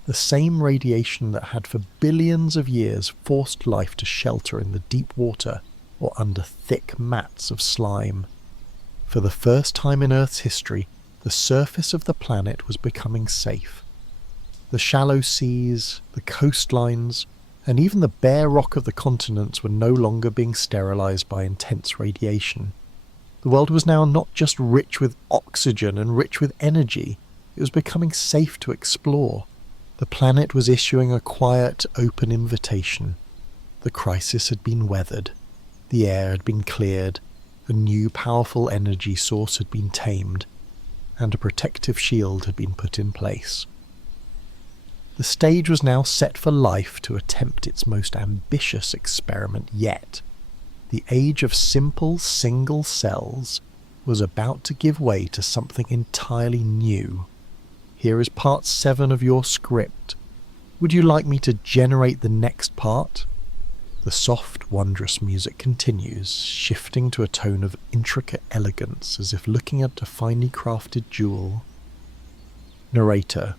the same radiation that had for billions of years forced life to shelter in the deep water or under thick mats of slime. For the first time in Earth's history, the surface of the planet was becoming safe. The shallow seas, the coastlines, and even the bare rock of the continents were no longer being sterilized by intense radiation. The world was now not just rich with oxygen and rich with energy, it was becoming safe to explore. The planet was issuing a quiet, open invitation. The crisis had been weathered. The air had been cleared, a new powerful energy source had been tamed, and a protective shield had been put in place. The stage was now set for life to attempt its most ambitious experiment yet. The age of simple single cells was about to give way to something entirely new. Here is part 7 of your script. Would you like me to generate the next part? The soft, wondrous music continues, shifting to a tone of intricate elegance as if looking at a finely crafted jewel. Narrator.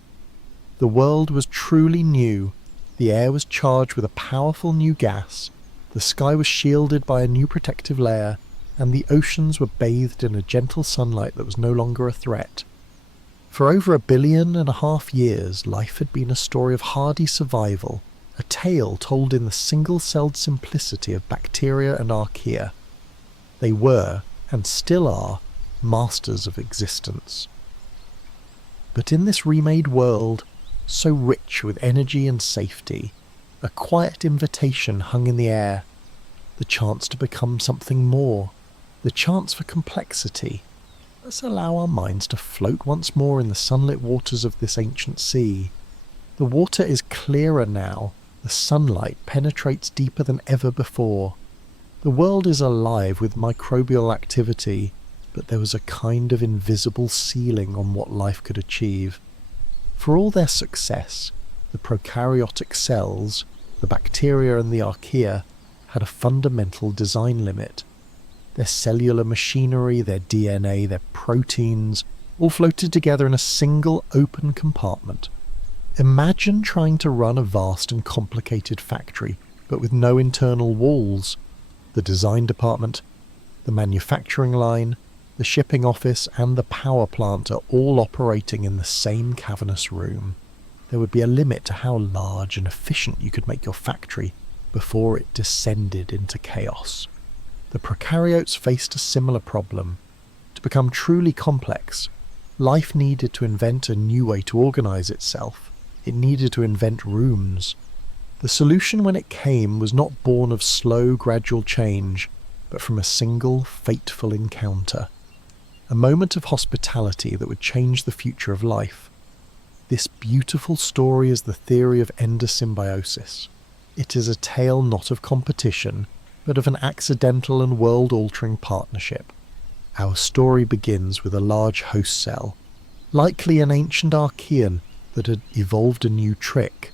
The world was truly new. The air was charged with a powerful new gas. The sky was shielded by a new protective layer, and the oceans were bathed in a gentle sunlight that was no longer a threat. For over 1.5 billion years, life had been a story of hardy survival, a tale told in the single-celled simplicity of bacteria and archaea. They were, and still are, masters of existence. But in this remade world, so rich with energy and safety, a quiet invitation hung in the air, the chance to become something more, the chance for complexity. Let's allow our minds to float once more in the sunlit waters of this ancient sea. The water is clearer now, the sunlight penetrates deeper than ever before. The world is alive with microbial activity, but there was a kind of invisible ceiling on what life could achieve. For all their success, the prokaryotic cells, the bacteria and the archaea, had a fundamental design limit. Their cellular machinery, their DNA, their proteins, all floated together in a single open compartment. Imagine trying to run a vast and complicated factory, but with no internal walls. The design department, the manufacturing line, the shipping office, and the power plant are all operating in the same cavernous room. There would be a limit to how large and efficient you could make your factory before it descended into chaos. The prokaryotes faced a similar problem. To become truly complex, life needed to invent a new way to organize itself. It needed to invent rooms. The solution when it came was not born of slow, gradual change, but from a single, fateful encounter. A moment of hospitality that would change the future of life. This beautiful story is the theory of endosymbiosis. It is a tale not of competition, but of an accidental and world-altering partnership. Our story begins with a large host cell, likely an ancient archaean that had evolved a new trick.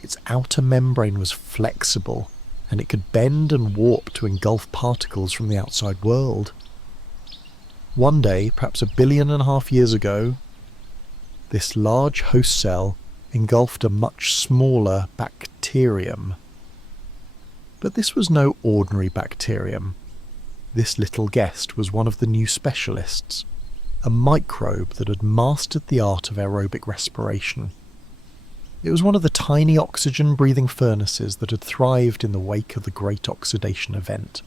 Its outer membrane was flexible, and it could bend and warp to engulf particles from the outside world. One day, perhaps 1.5 billion years ago, this large host cell engulfed a much smaller bacterium. But this was no ordinary bacterium. This little guest was one of the new specialists, a microbe that had mastered the art of aerobic respiration. It was one of the tiny oxygen-breathing furnaces that had thrived in the wake of the Great Oxidation Event.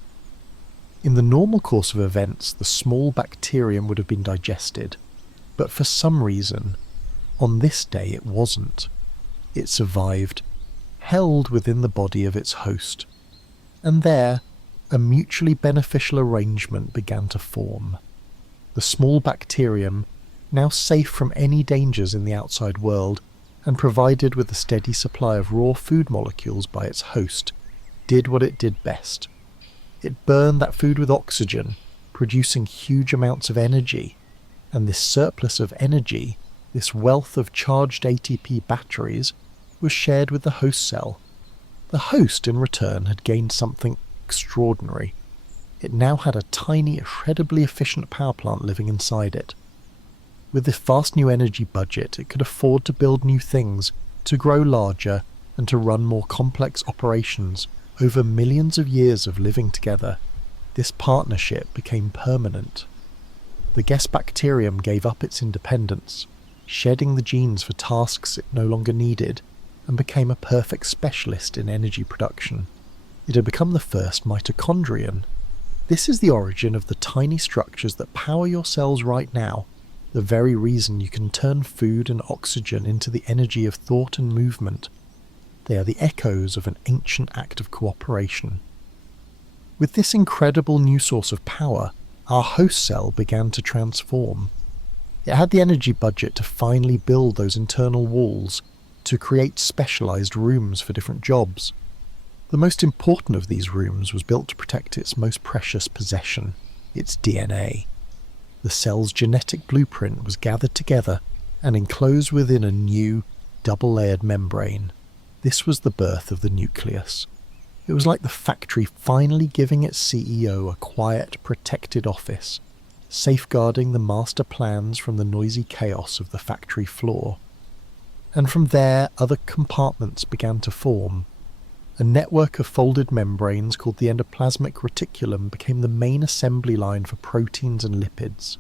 In the normal course of events, the small bacterium would have been digested, but for some reason, on this day it wasn't. It survived, held within the body of its host, and there, a mutually beneficial arrangement began to form. The small bacterium, now safe from any dangers in the outside world, and provided with a steady supply of raw food molecules by its host, did what it did best. It burned that food with oxygen, producing huge amounts of energy, and this surplus of energy, this wealth of charged ATP batteries, was shared with the host cell. The host, in return, had gained something extraordinary. It now had a tiny, incredibly efficient power plant living inside it. With this vast new energy budget, it could afford to build new things, to grow larger, and to run more complex operations. Over millions of years of living together, this partnership became permanent. The guest bacterium gave up its independence, shedding the genes for tasks it no longer needed, and became a perfect specialist in energy production. It had become the first mitochondrion. This is the origin of the tiny structures that power your cells right now, the very reason you can turn food and oxygen into the energy of thought and movement. They are the echoes of an ancient act of cooperation. With this incredible new source of power, our host cell began to transform. It had the energy budget to finally build those internal walls, to create specialized rooms for different jobs. The most important of these rooms was built to protect its most precious possession, its DNA. The cell's genetic blueprint was gathered together and enclosed within a new, double-layered membrane. This was the birth of the nucleus. It was like the factory finally giving its CEO a quiet, protected office, safeguarding the master plans from the noisy chaos of the factory floor. And from there, other compartments began to form. A network of folded membranes called the endoplasmic reticulum became the main assembly line for proteins and lipids.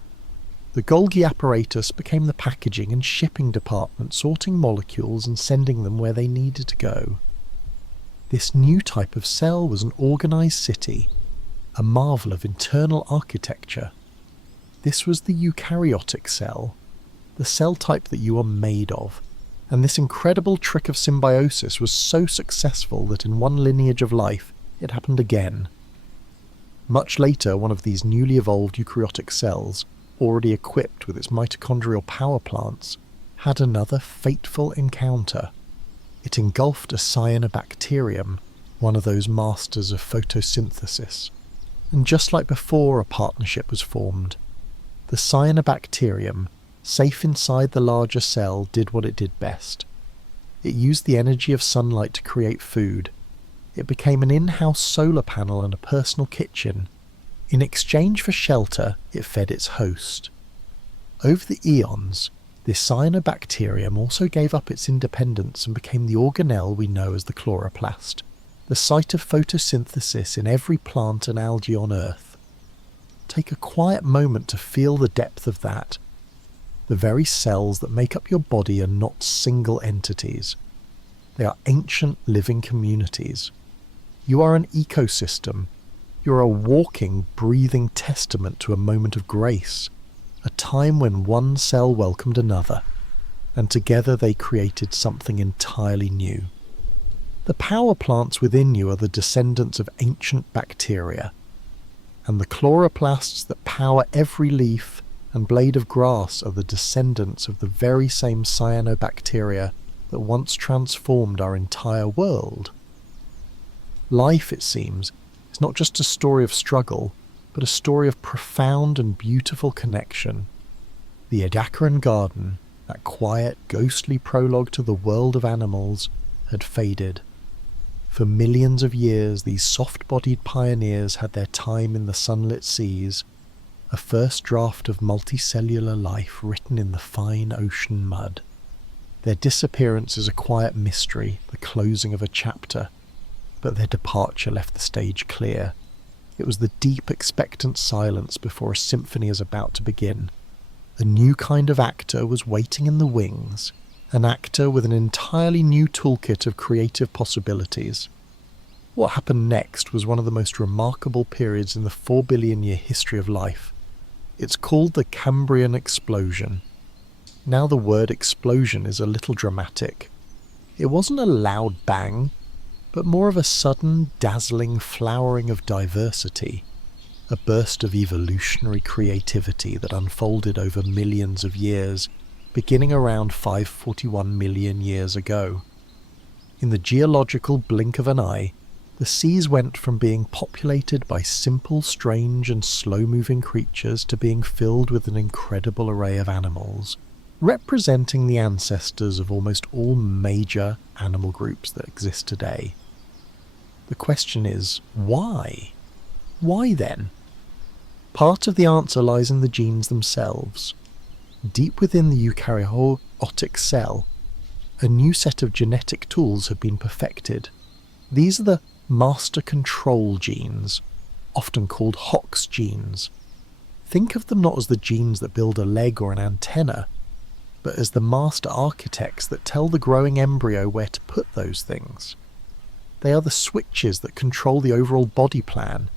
The Golgi apparatus became the packaging and shipping department, sorting molecules and sending them where they needed to go. This new type of cell was an organized city, a marvel of internal architecture. This was the eukaryotic cell, the cell type that you are made of, and this incredible trick of symbiosis was so successful that in one lineage of life it happened again. Much later, one of these newly evolved eukaryotic cells, already equipped with its mitochondrial power plants, had another fateful encounter. It engulfed a cyanobacterium, one of those masters of photosynthesis. And just like before, a partnership was formed. The cyanobacterium, safe inside the larger cell, did what it did best. It used the energy of sunlight to create food. It became an in-house solar panel and a personal kitchen. In exchange for shelter, it fed its host. Over the eons, this cyanobacterium also gave up its independence and became the organelle we know as the chloroplast, the site of photosynthesis in every plant and algae on Earth. Take a quiet moment to feel the depth of that. The very cells that make up your body are not single entities. They are ancient living communities. You are an ecosystem. You're a walking, breathing testament to a moment of grace, a time when one cell welcomed another, and together they created something entirely new. The power plants within you are the descendants of ancient bacteria, and the chloroplasts that power every leaf and blade of grass are the descendants of the very same cyanobacteria that once transformed our entire world. Life, it seems, is not just a story of struggle, but a story of profound and beautiful connection. The Edakaran garden, that quiet, ghostly prologue to the world of animals, had faded. For millions of years, these soft-bodied pioneers had their time in the sunlit seas, a first draft of multicellular life written in the fine ocean mud. Their disappearance is a quiet mystery, the closing of a chapter, but their departure left the stage clear. It was the deep, expectant silence before a symphony is about to begin. A new kind of actor was waiting in the wings, an actor with an entirely new toolkit of creative possibilities. What happened next was one of the most remarkable periods in the 4 billion year history of life. It's called the Cambrian Explosion. Now the word explosion is a little dramatic. It wasn't a loud bang, but more of a sudden, dazzling flowering of diversity, a burst of evolutionary creativity that unfolded over millions of years, beginning around 541 million years ago. In the geological blink of an eye, the seas went from being populated by simple, strange and slow-moving creatures to being filled with an incredible array of animals, representing the ancestors of almost all major animal groups that exist today. The question is, why? Why then? Part of the answer lies in the genes themselves. Deep within the eukaryotic cell, a new set of genetic tools have been perfected. These are the master control genes, often called Hox genes. Think of them not as the genes that build a leg or an antenna, but as the master architects that tell the growing embryo where to put those things. They are the switches that control the overall body plan,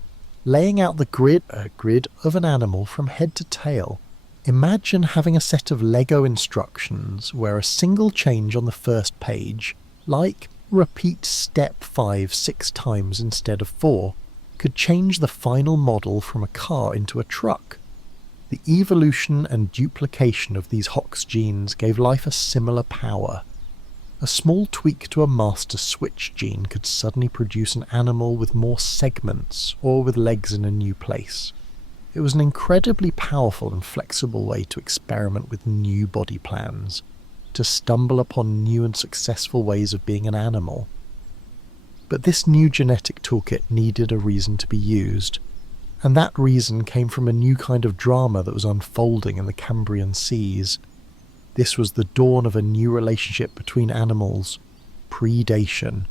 laying out the grid of an animal from head to tail. Imagine having a set of Lego instructions where a single change on the first page, like repeat step 5 6 times instead of 4, could change the final model from a car into a truck. The evolution and duplication of these Hox genes gave life a similar power. A small tweak to a master switch gene could suddenly produce an animal with more segments or with legs in a new place. It was an incredibly powerful and flexible way to experiment with new body plans, to stumble upon new and successful ways of being an animal. But this new genetic toolkit needed a reason to be used, and that reason came from a new kind of drama that was unfolding in the Cambrian seas. This was the dawn of a new relationship between animals, predation.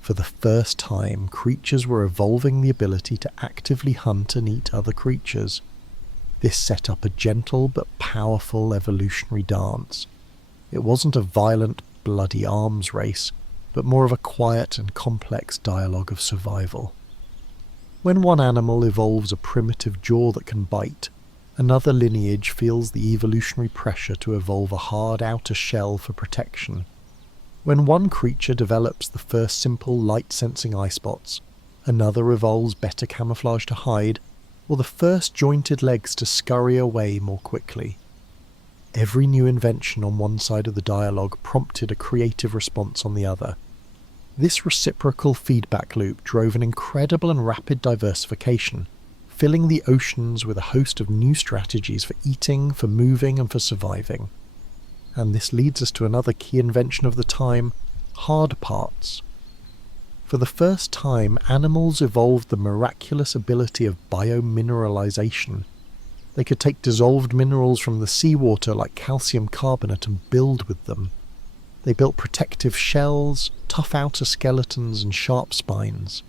For the first time, creatures were evolving the ability to actively hunt and eat other creatures. This set up a gentle but powerful evolutionary dance. It wasn't a violent, bloody arms race, but more of a quiet and complex dialogue of survival. When one animal evolves a primitive jaw that can bite, another lineage feels the evolutionary pressure to evolve a hard outer shell for protection. When one creature develops the first simple light-sensing eye spots, another evolves better camouflage to hide, or the first jointed legs to scurry away more quickly. Every new invention on one side of the dialogue prompted a creative response on the other. This reciprocal feedback loop drove an incredible and rapid diversification, filling the oceans with a host of new strategies for eating, for moving, and for surviving. And this leads us to another key invention of the time, hard parts. For the first time, animals evolved the miraculous ability of biomineralization. They could take dissolved minerals from the seawater like calcium carbonate and build with them. They built protective shells, tough outer skeletons, and sharp spines.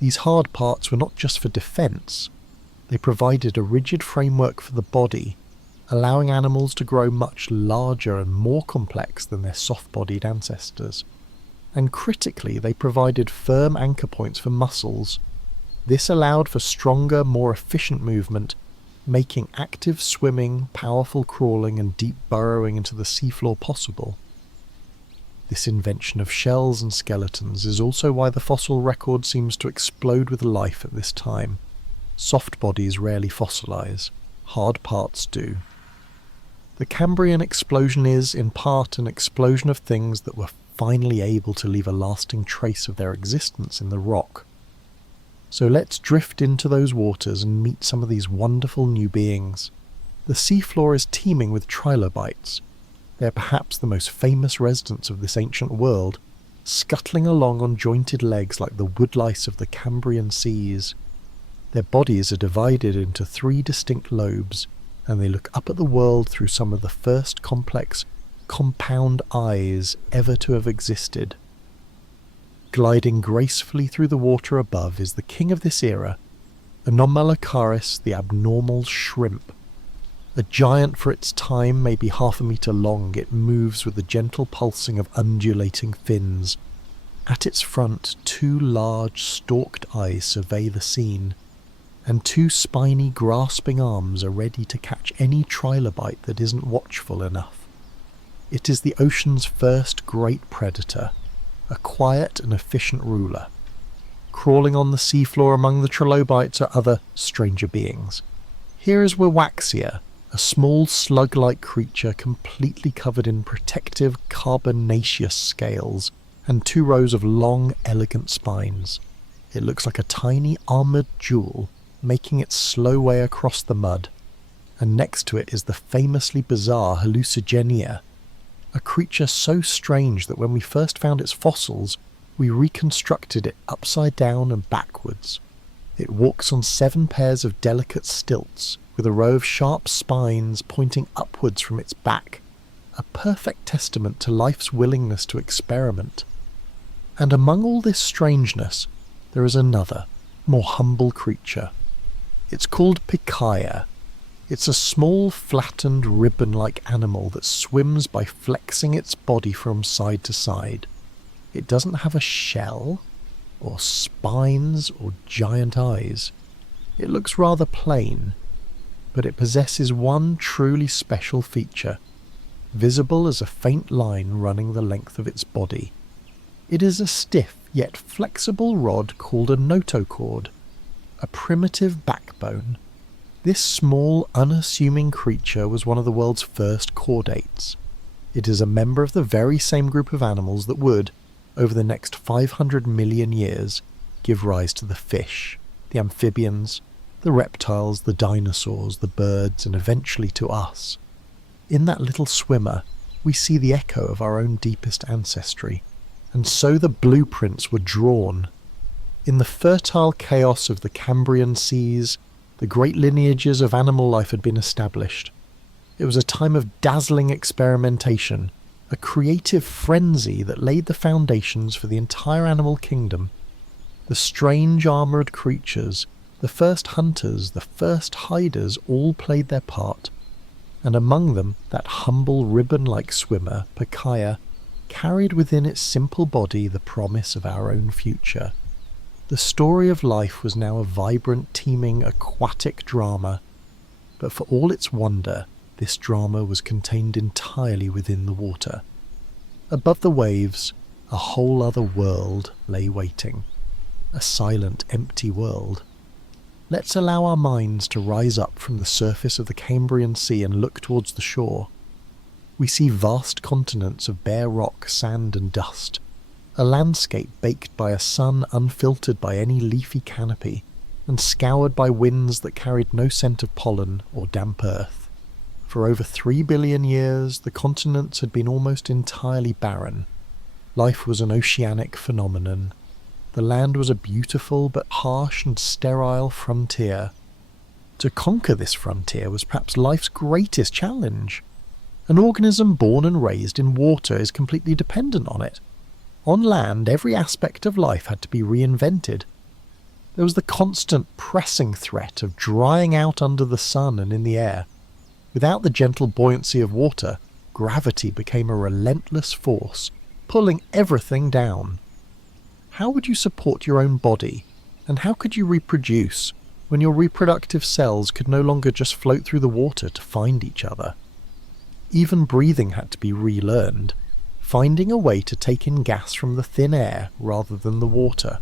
These hard parts were not just for defense. They provided a rigid framework for the body, allowing animals to grow much larger and more complex than their soft-bodied ancestors. And critically, they provided firm anchor points for muscles. This allowed for stronger, more efficient movement, making active swimming, powerful crawling, and deep burrowing into the seafloor possible. This invention of shells and skeletons is also why the fossil record seems to explode with life at this time. Soft bodies rarely fossilize, hard parts do. The Cambrian explosion is, in part, an explosion of things that were finally able to leave a lasting trace of their existence in the rock. So let's drift into those waters and meet some of these wonderful new beings. The seafloor is teeming with trilobites. They're perhaps the most famous residents of this ancient world, scuttling along on jointed legs like the woodlice of the Cambrian seas. Their bodies are divided into 3 distinct lobes, and they look up at the world through some of the first complex, compound eyes ever to have existed. Gliding gracefully through the water above is the king of this era, Anomalocaris, the abnormal shrimp. A giant for its time, maybe 1/2 meter long, it moves with the gentle pulsing of undulating fins. At its front, 2 large stalked eyes survey the scene, and 2 spiny grasping arms are ready to catch any trilobite that isn't watchful enough. It is the ocean's first great predator, a quiet and efficient ruler. Crawling on the seafloor among the trilobites are other stranger beings. Here is Wiwaxia, a small slug-like creature completely covered in protective carbonaceous scales and 2 rows of long, elegant spines. It looks like a tiny armoured jewel making its slow way across the mud, and next to it is the famously bizarre Hallucigenia, a creature so strange that when we first found its fossils, we reconstructed it upside down and backwards. It walks on 7 pairs of delicate stilts, with a row of sharp spines pointing upwards from its back, a perfect testament to life's willingness to experiment. And among all this strangeness, there is another, more humble creature. It's called Pikaia. It's a small, flattened, ribbon-like animal that swims by flexing its body from side to side. It doesn't have a shell, or spines, or giant eyes. It looks rather plain, but it possesses one truly special feature, visible as a faint line running the length of its body. It is a stiff yet flexible rod called a notochord, a primitive backbone. This small, unassuming creature was one of the world's first chordates. It is a member of the very same group of animals that would, over the next 500 million years, give rise to the fish, the amphibians, the reptiles, the dinosaurs, the birds, and eventually to us. In that little swimmer, we see the echo of our own deepest ancestry, and so the blueprints were drawn. In the fertile chaos of the Cambrian seas, the great lineages of animal life had been established. It was a time of dazzling experimentation, a creative frenzy that laid the foundations for the entire animal kingdom. The strange armoured creatures, the first hunters, the first hiders, all played their part, and among them that humble ribbon-like swimmer, Pikaia, carried within its simple body the promise of our own future. The story of life was now a vibrant, teeming, aquatic drama, but for all its wonder, this drama was contained entirely within the water. Above the waves, a whole other world lay waiting. A silent, empty world. Let's allow our minds to rise up from the surface of the Cambrian Sea and look towards the shore. We see vast continents of bare rock, sand and dust, a landscape baked by a sun unfiltered by any leafy canopy, and scoured by winds that carried no scent of pollen or damp earth. For over 3 billion years, the continents had been almost entirely barren. Life was an oceanic phenomenon. The land was a beautiful but harsh and sterile frontier. To conquer this frontier was perhaps life's greatest challenge. An organism born and raised in water is completely dependent on it. On land, every aspect of life had to be reinvented. There was the constant pressing threat of drying out under the sun and in the air. Without the gentle buoyancy of water, gravity became a relentless force, pulling everything down. How would you support your own body, and how could you reproduce when your reproductive cells could no longer just float through the water to find each other? Even breathing had to be relearned, finding a way to take in gas from the thin air rather than the water.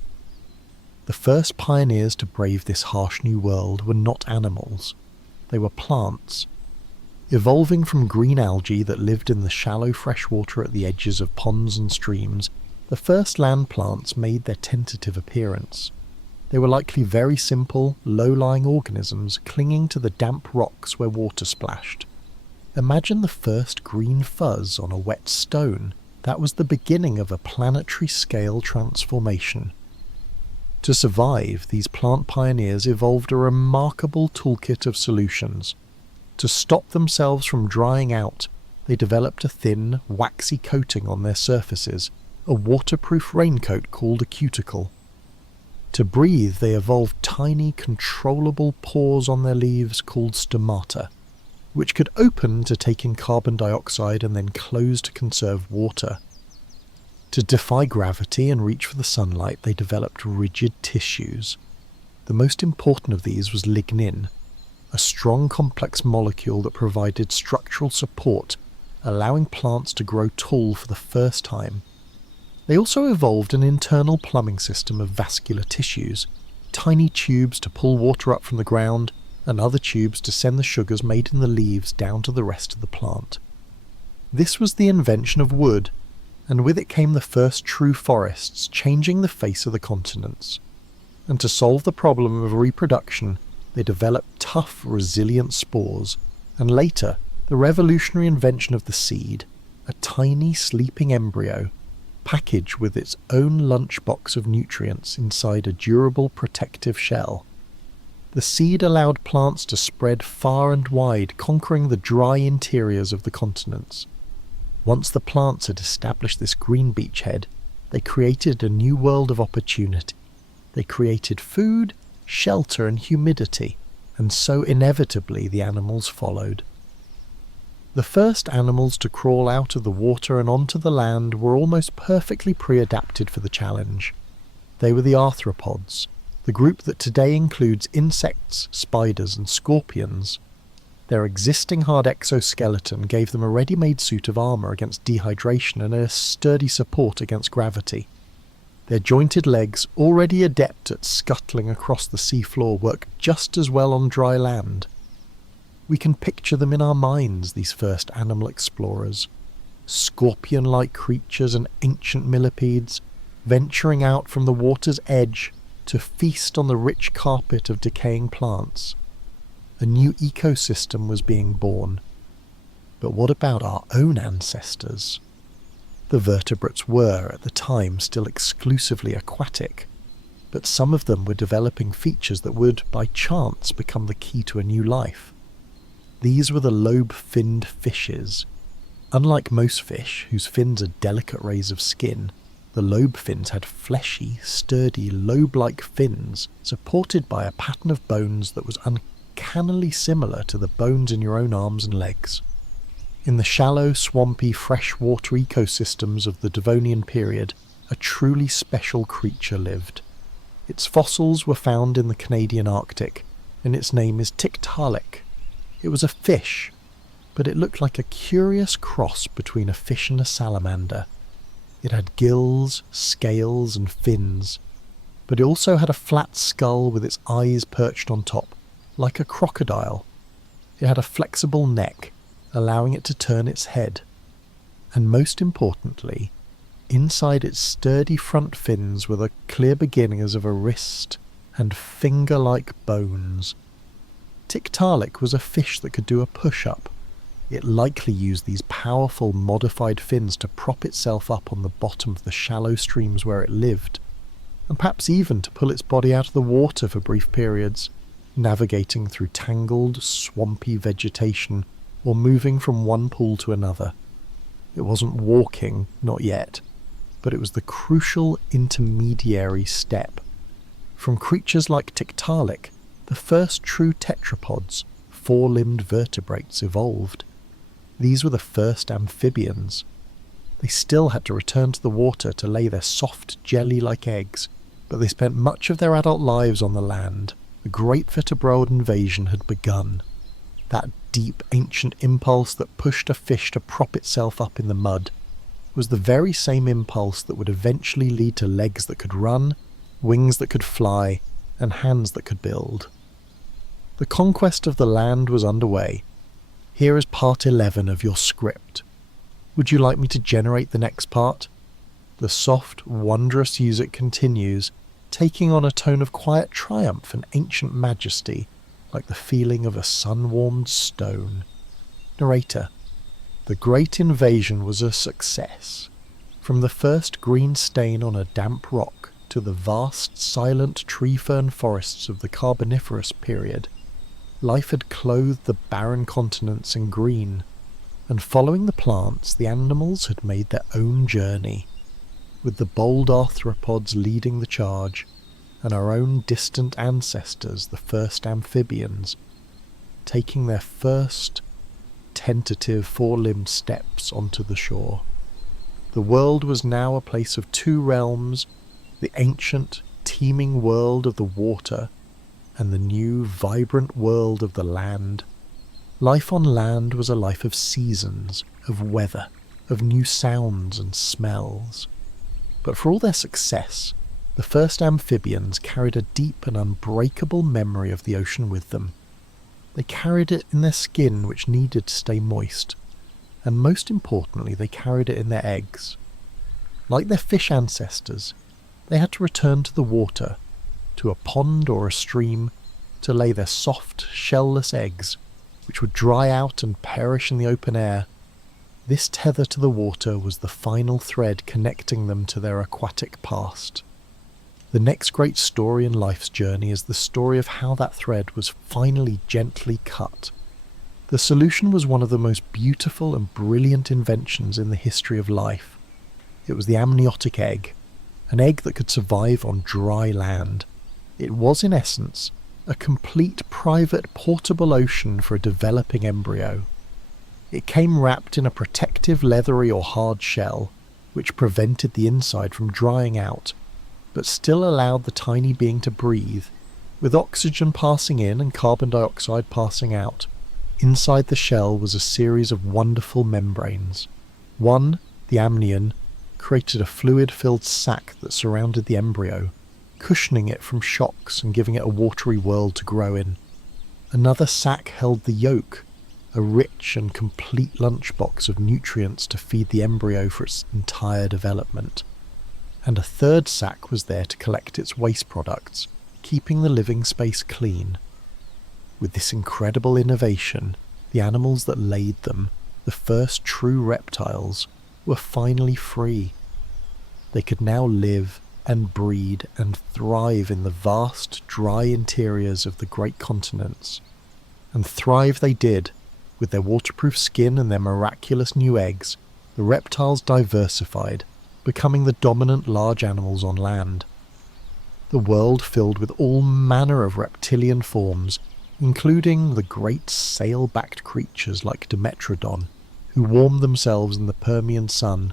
The first pioneers to brave this harsh new world were not animals. They were plants. Evolving from green algae that lived in the shallow fresh water at the edges of ponds and streams, the first land plants made their tentative appearance. They were likely very simple, low-lying organisms clinging to the damp rocks where water splashed. Imagine the first green fuzz on a wet stone, That was the beginning of a planetary-scale transformation. To survive, these plant pioneers evolved a remarkable toolkit of solutions. To stop themselves from drying out, they developed a thin, waxy coating on their surfaces, a waterproof raincoat called a cuticle. To breathe, they evolved tiny, controllable pores on their leaves called stomata, which could open to take in carbon dioxide and then close to conserve water. To defy gravity and reach for the sunlight, they developed rigid tissues. The most important of these was lignin, a strong complex molecule that provided structural support, allowing plants to grow tall for the first time. They also evolved an internal plumbing system of vascular tissues, tiny tubes to pull water up from the ground, and other tubes to send the sugars made in the leaves down to the rest of the plant. This was the invention of wood, and with it came the first true forests, changing the face of the continents. And to solve the problem of reproduction, they developed tough, resilient spores, and later, the revolutionary invention of the seed, a tiny sleeping embryo, packaged with its own lunchbox of nutrients inside a durable protective shell. The seed allowed plants to spread far and wide, conquering the dry interiors of the continents. Once the plants had established this green beachhead, they created a new world of opportunity. They created food, shelter and humidity, and so inevitably the animals followed. The first animals to crawl out of the water and onto the land were almost perfectly pre-adapted for the challenge. They were the arthropods, the group that today includes insects, spiders and scorpions. Their existing hard exoskeleton gave them a ready-made suit of armour against dehydration and a sturdy support against gravity. Their jointed legs, already adept at scuttling across the seafloor, worked just as well on dry land. We can picture them in our minds, these first animal explorers. Scorpion-like creatures and ancient millipedes, venturing out from the water's edge to feast on the rich carpet of decaying plants. A new ecosystem was being born. But what about our own ancestors? The vertebrates were, at the time, still exclusively aquatic, but some of them were developing features that would, by chance, become the key to a new life. These were the lobe-finned fishes. Unlike most fish, whose fins are delicate rays of skin, the lobe fins had fleshy, sturdy, lobe-like fins supported by a pattern of bones that was uncannily similar to the bones in your own arms and legs. In the shallow, swampy, freshwater ecosystems of the Devonian period, a truly special creature lived. Its fossils were found in the Canadian Arctic, and its name is Tiktaalik. It was a fish, but it looked like a curious cross between a fish and a salamander. It had gills, scales and fins, but it also had a flat skull with its eyes perched on top, like a crocodile. It had a flexible neck, allowing it to turn its head. And most importantly, inside its sturdy front fins were the clear beginnings of a wrist and finger-like bones. Tiktaalik was a fish that could do a push-up. It likely used these powerful modified fins to prop itself up on the bottom of the shallow streams where it lived, and perhaps even to pull its body out of the water for brief periods, navigating through tangled, swampy vegetation or moving from one pool to another. It wasn't walking, not yet, but it was the crucial intermediary step. From creatures like Tiktaalik, the first true tetrapods, four-limbed vertebrates, evolved. These were the first amphibians. They still had to return to the water to lay their soft, jelly-like eggs, but they spent much of their adult lives on the land. The great vertebral invasion had begun. That deep, ancient impulse that pushed a fish to prop itself up in the mud was the very same impulse that would eventually lead to legs that could run, wings that could fly, and hands that could build. The conquest of the land was underway. Here is part 11 of your script. Would you like me to generate the next part? The soft, wondrous music continues, taking on a tone of quiet triumph and ancient majesty, like the feeling of a sun-warmed stone. Narrator: the great invasion was a success. From the first green stain on a damp rock to the vast, silent tree-fern forests of the Carboniferous period, life had clothed the barren continents in green, and following the plants, the animals had made their own journey, with the bold arthropods leading the charge, and our own distant ancestors, the first amphibians, taking their first tentative four-limbed steps onto the shore. The world was now a place of two realms, the ancient, teeming world of the water, and the new, vibrant world of the land. Life on land was a life of seasons, of weather, of new sounds and smells. But for all their success, the first amphibians carried a deep and unbreakable memory of the ocean with them. They carried it in their skin, which needed to stay moist, and most importantly, they carried it in their eggs. Like their fish ancestors, they had to return to the water, to a pond or a stream, to lay their soft, shell-less eggs, which would dry out and perish in the open air. This tether to the water was the final thread connecting them to their aquatic past. The next great story in life's journey is the story of how that thread was finally gently cut. The solution was one of the most beautiful and brilliant inventions in the history of life. It was the amniotic egg, an egg that could survive on dry land. It was, in essence, a complete private portable ocean for a developing embryo. It came wrapped in a protective leathery or hard shell, which prevented the inside from drying out, but still allowed the tiny being to breathe, with oxygen passing in and carbon dioxide passing out. Inside the shell was a series of wonderful membranes. One, the amnion, created a fluid-filled sac that surrounded the embryo, cushioning it from shocks and giving it a watery world to grow in. Another sac held the yolk, a rich and complete lunchbox of nutrients to feed the embryo for its entire development. And a third sac was there to collect its waste products, keeping the living space clean. With this incredible innovation, the animals that laid them, the first true reptiles, were finally free. They could now live and breed and thrive in the vast, dry interiors of the great continents. And thrive they did. With their waterproof skin and their miraculous new eggs, the reptiles diversified, becoming the dominant large animals on land. The world filled with all manner of reptilian forms, including the great sail-backed creatures like Dimetrodon, who warmed themselves in the Permian sun.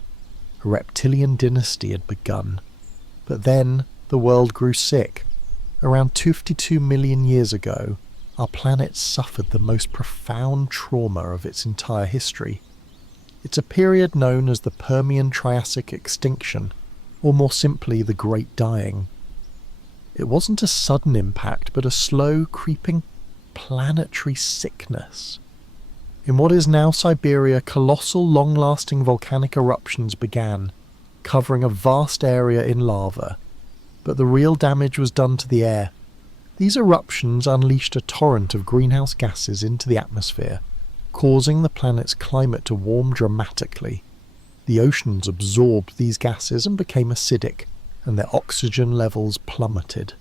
A reptilian dynasty had begun. But then the world grew sick. Around 52 million years ago, our planet suffered the most profound trauma of its entire history. It's a period known as the Permian-Triassic extinction, or more simply, the Great Dying. It wasn't a sudden impact, but a slow, creeping, planetary sickness. In what is now Siberia, colossal, long-lasting volcanic eruptions began, covering a vast area in lava, but the real damage was done to the air. These eruptions unleashed a torrent of greenhouse gases into the atmosphere, causing the planet's climate to warm dramatically. The oceans absorbed these gases and became acidic, and their oxygen levels plummeted.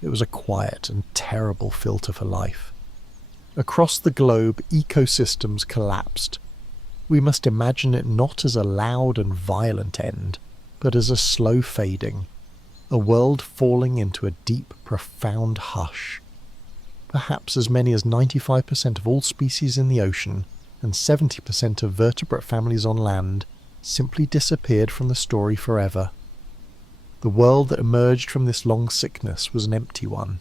It was a quiet and terrible filter for life. Across the globe, ecosystems collapsed. We must imagine it not as a loud and violent end, but as a slow fading, a world falling into a deep, profound hush. Perhaps as many as 95% of all species in the ocean and 70% of vertebrate families on land simply disappeared from the story forever. The world that emerged from this long sickness was an empty one,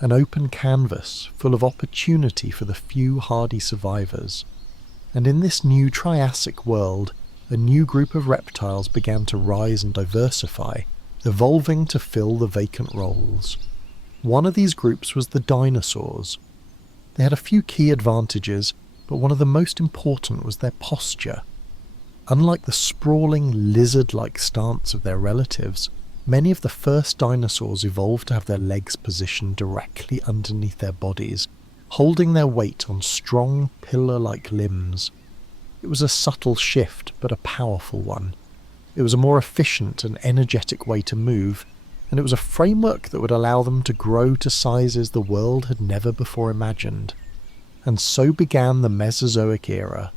an open canvas full of opportunity for the few hardy survivors. And in this new Triassic world, a new group of reptiles began to rise and diversify, evolving to fill the vacant roles. One of these groups was the dinosaurs. They had a few key advantages, but one of the most important was their posture. Unlike the sprawling, lizard-like stance of their relatives, many of the first dinosaurs evolved to have their legs positioned directly underneath their bodies, holding their weight on strong, pillar-like limbs. It was a subtle shift, but a powerful one. It was a more efficient and energetic way to move, and it was a framework that would allow them to grow to sizes the world had never before imagined. And so began the Mesozoic era,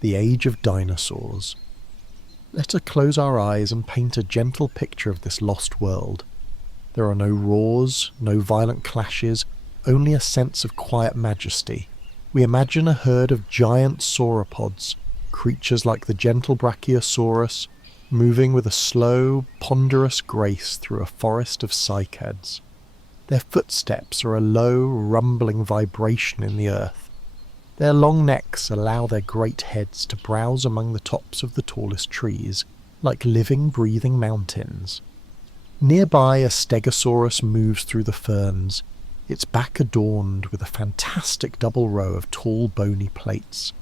the age of dinosaurs. Let us close our eyes and paint a gentle picture of this lost world. There are no roars, no violent clashes, only a sense of quiet majesty. We imagine a herd of giant sauropods, creatures like the gentle Brachiosaurus, moving with a slow, ponderous grace through a forest of cycads. Their footsteps are a low, rumbling vibration in the earth. Their long necks allow their great heads to browse among the tops of the tallest trees, like living, breathing mountains. Nearby, a Stegosaurus moves through the ferns, its back adorned with a fantastic double row of tall, bony plates,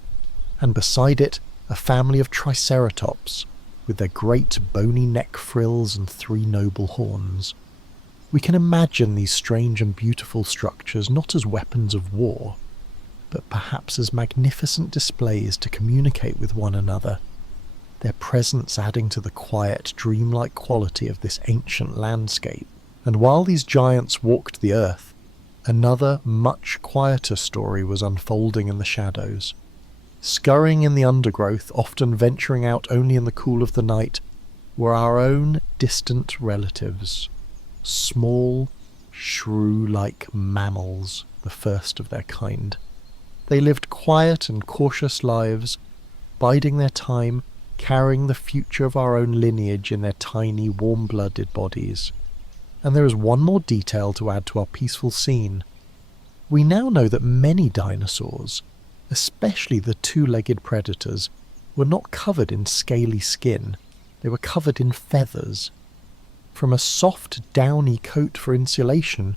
and beside it, a family of Triceratops, with their great bony neck frills and 3 noble horns. We can imagine these strange and beautiful structures not as weapons of war, but perhaps as magnificent displays to communicate with one another, their presence adding to the quiet, dreamlike quality of this ancient landscape. And while these giants walked the earth, another, much quieter story was unfolding in the shadows. Scurrying in the undergrowth, often venturing out only in the cool of the night, were our own distant relatives. Small, shrew-like mammals, the first of their kind. They lived quiet and cautious lives, biding their time, carrying the future of our own lineage in their tiny, warm-blooded bodies. And there is one more detail to add to our peaceful scene. We now know that many dinosaurs, especially the 2-legged predators, were not covered in scaly skin. They were covered in feathers. From a soft, downy coat for insulation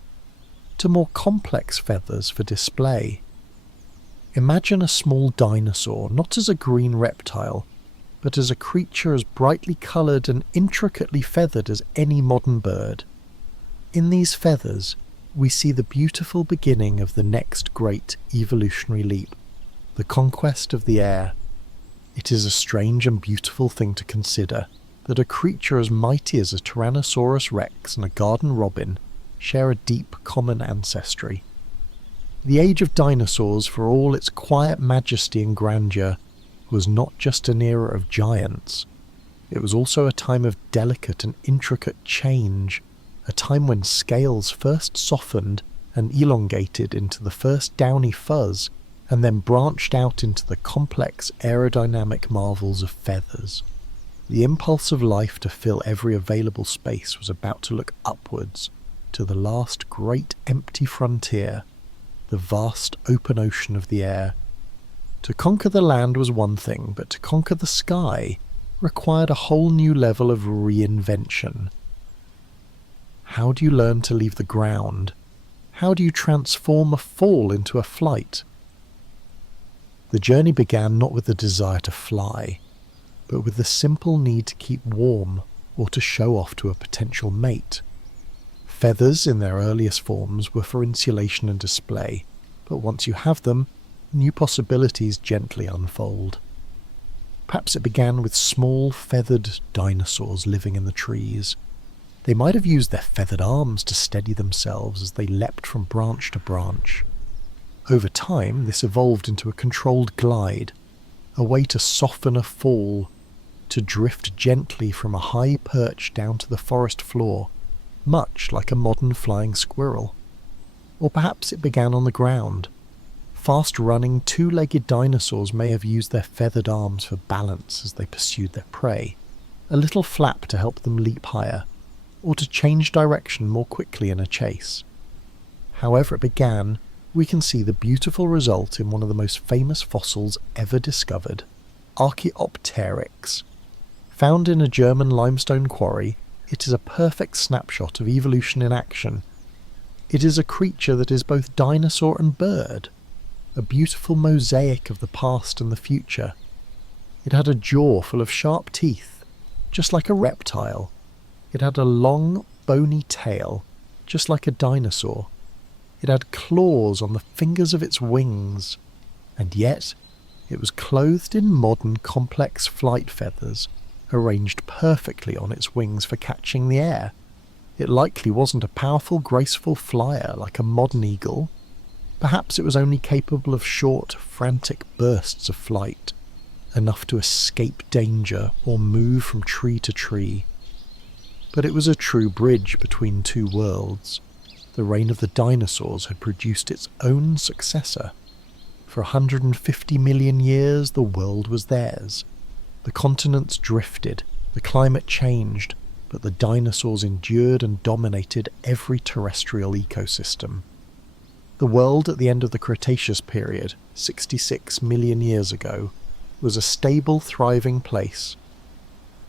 to more complex feathers for display. Imagine a small dinosaur not as a green reptile, but as a creature as brightly coloured and intricately feathered as any modern bird. In these feathers, we see the beautiful beginning of the next great evolutionary leap, the conquest of the air. It is a strange and beautiful thing to consider that a creature as mighty as a Tyrannosaurus rex and a garden robin share a deep common ancestry. The age of dinosaurs, for all its quiet majesty and grandeur, was not just an era of giants. It was also a time of delicate and intricate change, a time when scales first softened and elongated into the first downy fuzz, and then branched out into the complex aerodynamic marvels of feathers. The impulse of life to fill every available space was about to look upwards to the last great empty frontier, the vast open ocean of the air. To conquer the land was one thing, but to conquer the sky required a whole new level of reinvention. How do you learn to leave the ground? How do you transform a fall into a flight? The journey began not with the desire to fly, but with the simple need to keep warm or to show off to a potential mate. Feathers in their earliest forms were for insulation and display, but once you have them, new possibilities gently unfold. Perhaps it began with small feathered dinosaurs living in the trees. They might have used their feathered arms to steady themselves as they leapt from branch to branch. Over time, this evolved into a controlled glide, a way to soften a fall, to drift gently from a high perch down to the forest floor, much like a modern flying squirrel. Or perhaps it began on the ground. Fast-running, 2-legged dinosaurs may have used their feathered arms for balance as they pursued their prey, a little flap to help them leap higher, or to change direction more quickly in a chase. However it began, we can see the beautiful result in one of the most famous fossils ever discovered, Archaeopteryx. Found in a German limestone quarry, it is a perfect snapshot of evolution in action. It is a creature that is both dinosaur and bird, a beautiful mosaic of the past and the future. It had a jaw full of sharp teeth, just like a reptile. It had a long, bony tail, just like a dinosaur. It had claws on the fingers of its wings, and yet it was clothed in modern complex flight feathers, arranged perfectly on its wings for catching the air. It likely wasn't a powerful, graceful flyer like a modern eagle. Perhaps it was only capable of short, frantic bursts of flight, enough to escape danger or move from tree to tree. But it was a true bridge between two worlds. The reign of the dinosaurs had produced its own successor. For 150 million years, the world was theirs. The continents drifted, the climate changed, but the dinosaurs endured and dominated every terrestrial ecosystem. The world at the end of the Cretaceous period, 66 million years ago, was a stable, thriving place.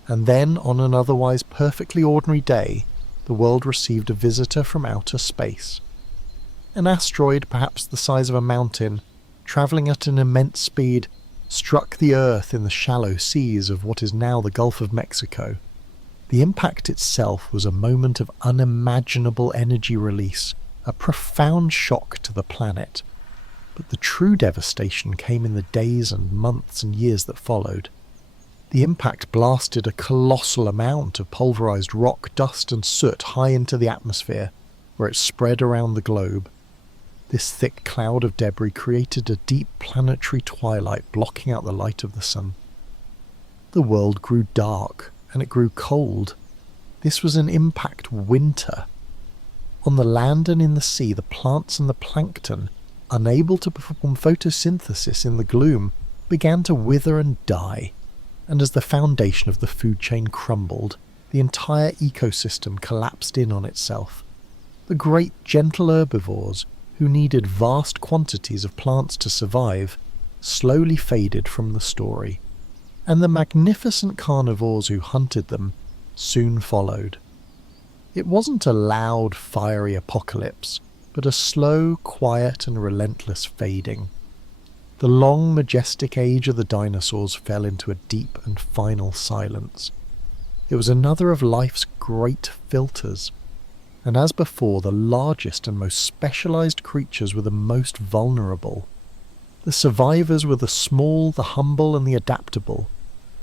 And then, on an otherwise perfectly ordinary day, the world received a visitor from outer space. An asteroid, perhaps the size of a mountain, travelling at an immense speed, struck the Earth in the shallow seas of what is now the Gulf of Mexico. The impact itself was a moment of unimaginable energy release, a profound shock to the planet. But the true devastation came in the days and months and years that followed. The impact blasted a colossal amount of pulverized rock, dust and soot high into the atmosphere, where it spread around the globe. This thick cloud of debris created a deep planetary twilight blocking out the light of the sun. The world grew dark, and it grew cold. This was an impact winter. On the land and in the sea, the plants and the plankton, unable to perform photosynthesis in the gloom, began to wither and die. And as the foundation of the food chain crumbled, the entire ecosystem collapsed in on itself. The great gentle herbivores, who needed vast quantities of plants to survive, slowly faded from the story, and the magnificent carnivores who hunted them soon followed. It wasn't a loud, fiery apocalypse, but a slow, quiet and relentless fading. The long, majestic age of the dinosaurs fell into a deep and final silence. It was another of life's great filters, and as before, the largest and most specialized creatures were the most vulnerable. The survivors were the small, the humble, and the adaptable.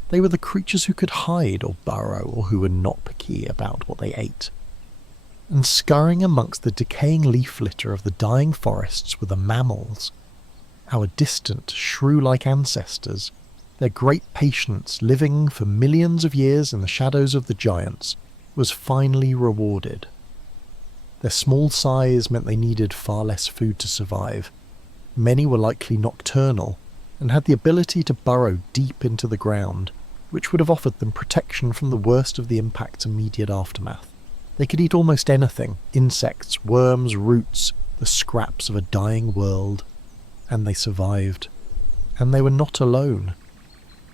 They were the creatures who could hide or burrow, or who were not picky about what they ate. And scurrying amongst the decaying leaf litter of the dying forests were the mammals. Our distant, shrew-like ancestors, their great patience living for millions of years in the shadows of the giants, was finally rewarded. Their small size meant they needed far less food to survive. Many were likely nocturnal, and had the ability to burrow deep into the ground, which would have offered them protection from the worst of the impact's immediate aftermath. They could eat almost anything: insects, worms, roots, the scraps of a dying world. And they survived. And they were not alone.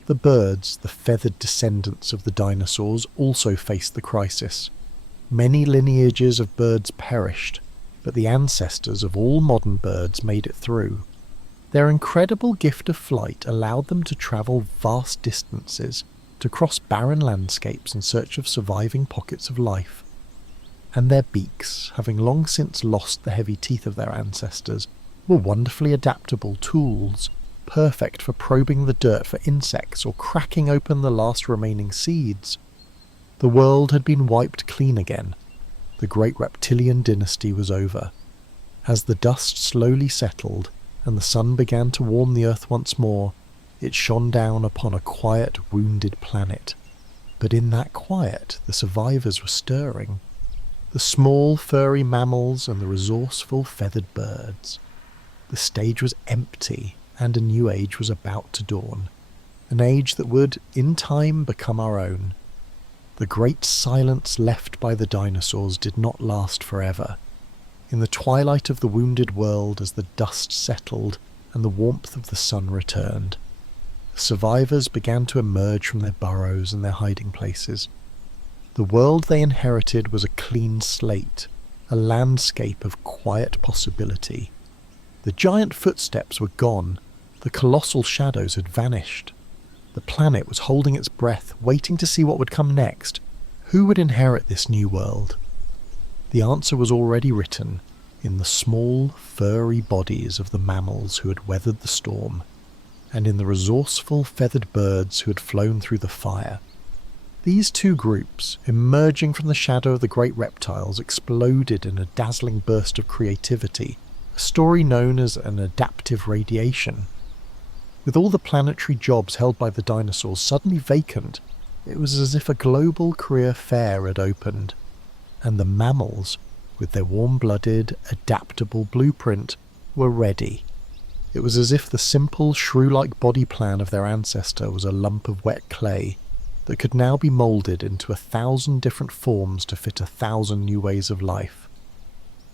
The birds, the feathered descendants of the dinosaurs, also faced the crisis. Many lineages of birds perished, but the ancestors of all modern birds made it through. Their incredible gift of flight allowed them to travel vast distances, to cross barren landscapes in search of surviving pockets of life. And their beaks, having long since lost the heavy teeth of their ancestors, were wonderfully adaptable tools, perfect for probing the dirt for insects or cracking open the last remaining seeds. The world had been wiped clean again. The great reptilian dynasty was over. As the dust slowly settled and the sun began to warm the earth once more, it shone down upon a quiet, wounded planet. But in that quiet, the survivors were stirring. The small, furry mammals and the resourceful, feathered birds. The stage was empty, and a new age was about to dawn. An age that would, in time, become our own. The great silence left by the dinosaurs did not last forever. In the twilight of the wounded world, as the dust settled and the warmth of the sun returned, the survivors began to emerge from their burrows and their hiding places. The world they inherited was a clean slate, a landscape of quiet possibility. The giant footsteps were gone, the colossal shadows had vanished. The planet was holding its breath, waiting to see what would come next. Who would inherit this new world? The answer was already written in the small, furry bodies of the mammals who had weathered the storm, and in the resourceful, feathered birds who had flown through the fire. These two groups, emerging from the shadow of the great reptiles, exploded in a dazzling burst of creativity, a story known as an adaptive radiation. With all the planetary jobs held by the dinosaurs suddenly vacant, it was as if a global career fair had opened, and the mammals, with their warm-blooded, adaptable blueprint, were ready. It was as if the simple, shrew-like body plan of their ancestor was a lump of wet clay that could now be moulded into 1,000 different forms to fit 1,000 new ways of life.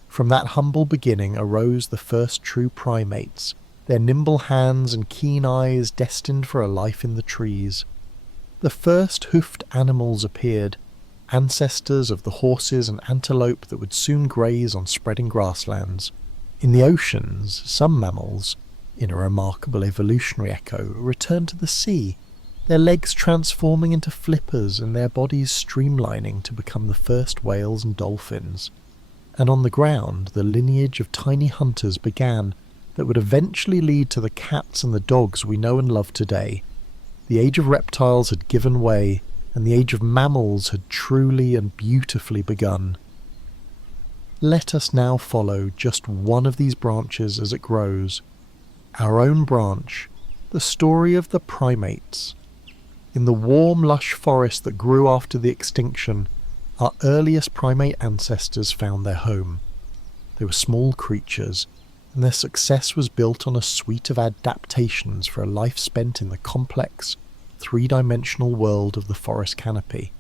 From that humble beginning arose the first true primates, their nimble hands and keen eyes destined for a life in the trees. The first hoofed animals appeared, ancestors of the horses and antelope that would soon graze on spreading grasslands. In the oceans, some mammals, in a remarkable evolutionary echo, returned to the sea, their legs transforming into flippers and their bodies streamlining to become the first whales and dolphins. And on the ground, the lineage of tiny hunters began that would eventually lead to the cats and the dogs we know and love today. The age of reptiles had given way, and the age of mammals had truly and beautifully begun. Let us now follow just one of these branches as it grows. Our own branch, the story of the primates. In the warm, lush forest that grew after the extinction, our earliest primate ancestors found their home. They were small creatures, and their success was built on a suite of adaptations for a life spent in the complex, three-dimensional world of the forest canopy.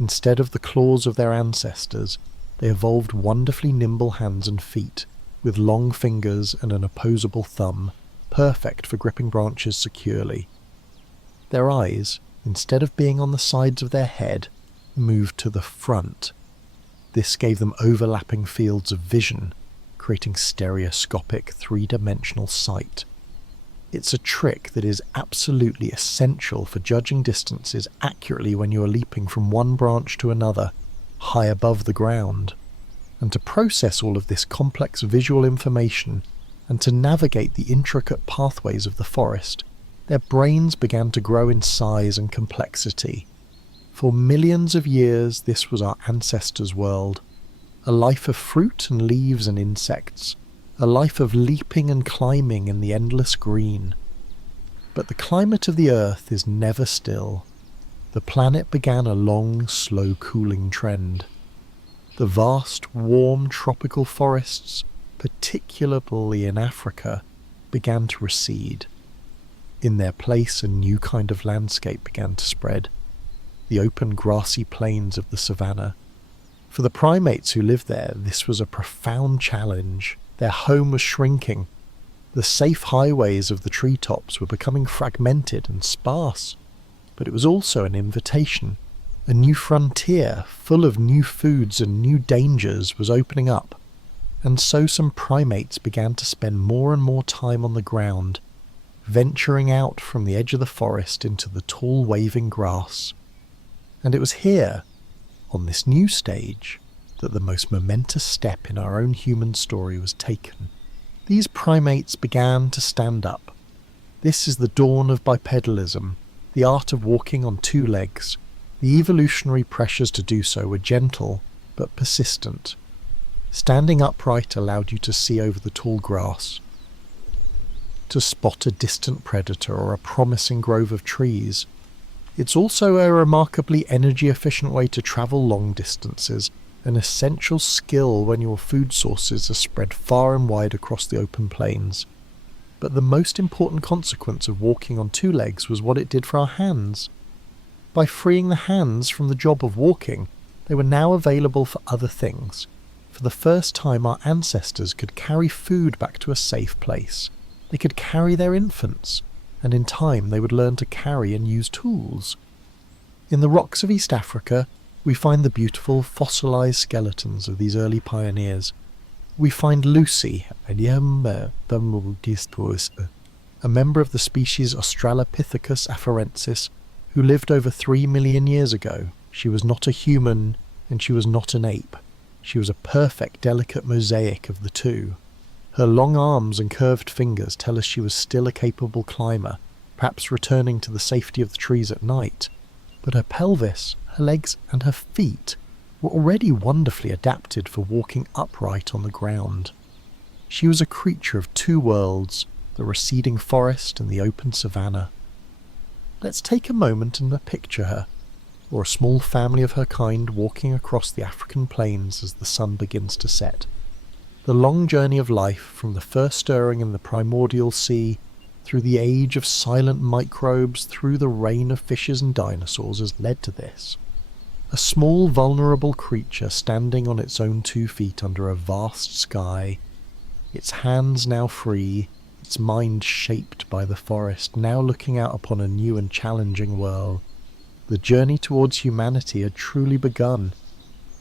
Instead of the claws of their ancestors, they evolved wonderfully nimble hands and feet, with long fingers and an opposable thumb, perfect for gripping branches securely. Their eyes, instead of being on the sides of their head, moved to the front. This gave them overlapping fields of vision, creating stereoscopic three-dimensional sight. It's a trick that is absolutely essential for judging distances accurately when you are leaping from one branch to another, high above the ground. And to process all of this complex visual information, and to navigate the intricate pathways of the forest, their brains began to grow in size and complexity. For millions of years this was our ancestors' world, a life of fruit and leaves and insects, a life of leaping and climbing in the endless green. But the climate of the Earth is never still. The planet began a long, slow cooling trend. The vast, warm tropical forests, particularly in Africa, began to recede. In their place, a new kind of landscape began to spread, the open grassy plains of the savannah. For the primates who lived there, this was a profound challenge. Their home was shrinking. The safe highways of the treetops were becoming fragmented and sparse. But it was also an invitation. A new frontier, full of new foods and new dangers, was opening up. And so some primates began to spend more and more time on the ground, venturing out from the edge of the forest into the tall waving grass. And it was here, on this new stage, that the most momentous step in our own human story was taken. These primates began to stand up. This is the dawn of bipedalism, the art of walking on two legs. The evolutionary pressures to do so were gentle, but persistent. Standing upright allowed you to see over the tall grass, to spot a distant predator or a promising grove of trees. It's also a remarkably energy-efficient way to travel long distances, an essential skill when your food sources are spread far and wide across the open plains. But the most important consequence of walking on two legs was what it did for our hands. By freeing the hands from the job of walking, they were now available for other things. For the first time, our ancestors could carry food back to a safe place. They could carry their infants, and in time they would learn to carry and use tools. In the rocks of East Africa, we find the beautiful fossilized skeletons of these early pioneers. We find Lucy, a member of the species Australopithecus afarensis, who lived over 3 million years ago. She was not a human, and she was not an ape. She was a perfect, delicate mosaic of the two. Her long arms and curved fingers tell us she was still a capable climber, perhaps returning to the safety of the trees at night. but her pelvis, her legs and her feet were already wonderfully adapted for walking upright on the ground. She was a creature of two worlds, the receding forest and the open savanna. Let's take a moment and picture her, or a small family of her kind walking across the African plains as the sun begins to set. The long journey of life from the first stirring in the primordial sea, through the age of silent microbes, through the reign of fishes and dinosaurs has led to this. A small vulnerable creature standing on its own 2 feet under a vast sky, its hands now free, its mind shaped by the forest, now looking out upon a new and challenging world. The journey towards humanity had truly begun.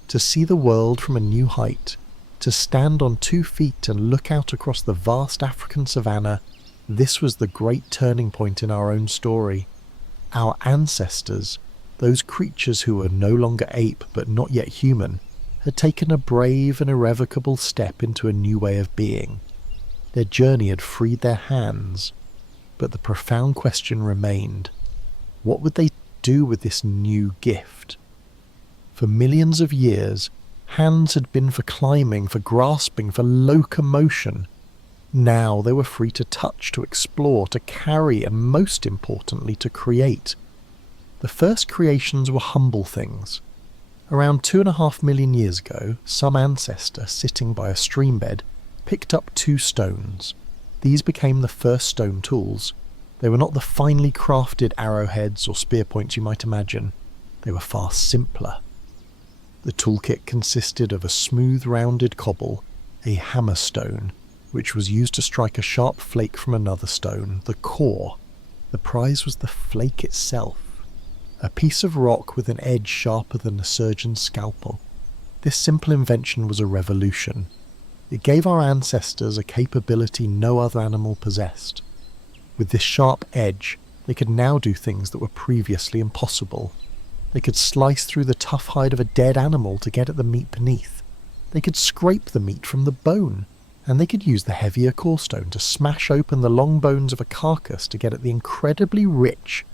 To see the world from a new height, to stand on 2 feet and look out across the vast African savanna, this was the great turning point in our own story. Our ancestors, those creatures who were no longer ape but not yet human, had taken a brave and irrevocable step into a new way of being. Their journey had freed their hands, but the profound question remained: what would they do with this new gift? For millions of years, hands had been for climbing, for grasping, for locomotion. Now they were free to touch, to explore, to carry, and most importantly, to create. The first creations were humble things. Around 2.5 million years ago, some ancestor sitting by a stream bed picked up 2 stones. These became the first stone tools. They were not the finely crafted arrowheads or spear points you might imagine. They were far simpler. The toolkit consisted of a smooth rounded cobble, a hammer stone, which was used to strike a sharp flake from another stone, the core. The prize was the flake itself, a piece of rock with an edge sharper than a surgeon's scalpel. This simple invention was a revolution. It gave our ancestors a capability no other animal possessed. With this sharp edge, they could now do things that were previously impossible. They could slice through the tough hide of a dead animal to get at the meat beneath. They could scrape the meat from the bone, and they could use the heavier core stone to smash open the long bones of a carcass to get at the incredibly rich,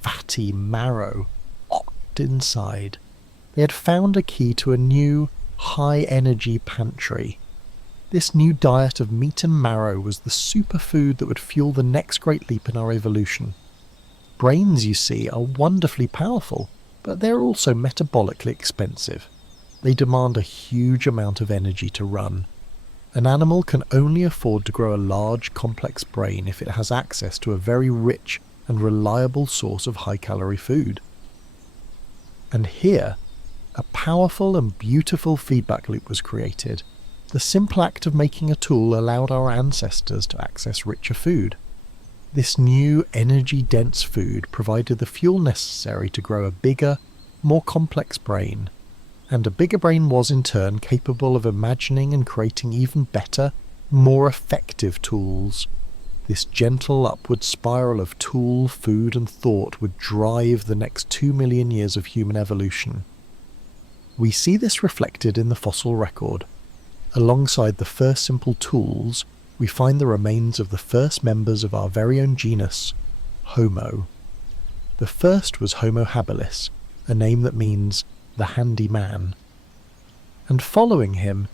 fatty marrow locked inside. They had found a key to a new, high-energy pantry. This new diet of meat and marrow was the superfood that would fuel the next great leap in our evolution. Brains, you see, are wonderfully powerful, but they're also metabolically expensive. They demand a huge amount of energy to run. An animal can only afford to grow a large, complex brain if it has access to a very rich and reliable source of high-calorie food. And here, a powerful and beautiful feedback loop was created. The simple act of making a tool allowed our ancestors to access richer food. This new, energy-dense food provided the fuel necessary to grow a bigger, more complex brain. And a bigger brain was in turn capable of imagining and creating even better, more effective tools. This gentle upward spiral of tool, food and thought would drive the next 2 million years of human evolution. We see this reflected in the fossil record. Alongside the first simple tools, we find the remains of the first members of our very own genus, Homo. The first was Homo habilis, a name that means the handy man. And following him,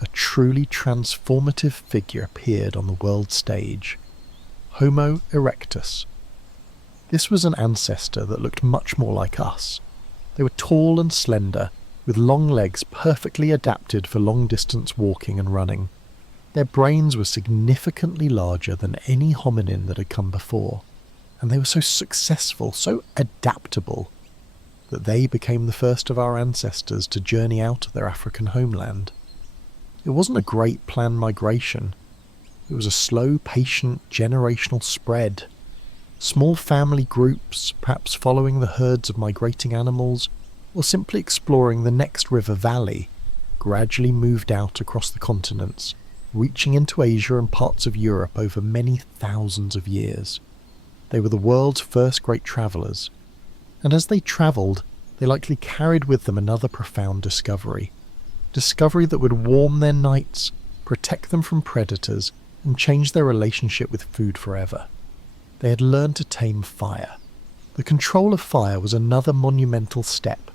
a truly transformative figure appeared on the world stage, Homo erectus. This was an ancestor that looked much more like us. They were tall and slender, with long legs perfectly adapted for long-distance walking and running. Their brains were significantly larger than any hominin that had come before, and they were so successful, so adaptable, that they became the first of our ancestors to journey out of their African homeland. It wasn't a great planned migration. It was a slow, patient, generational spread. Small family groups, perhaps following the herds of migrating animals, or simply exploring the next river valley, gradually moved out across the continents, reaching into Asia and parts of Europe over many thousands of years. They were the world's first great travellers, and as they travelled, they likely carried with them another profound discovery that would warm their nights, protect them from predators, and change their relationship with food forever. They had learned to tame fire. The control of fire was another monumental step.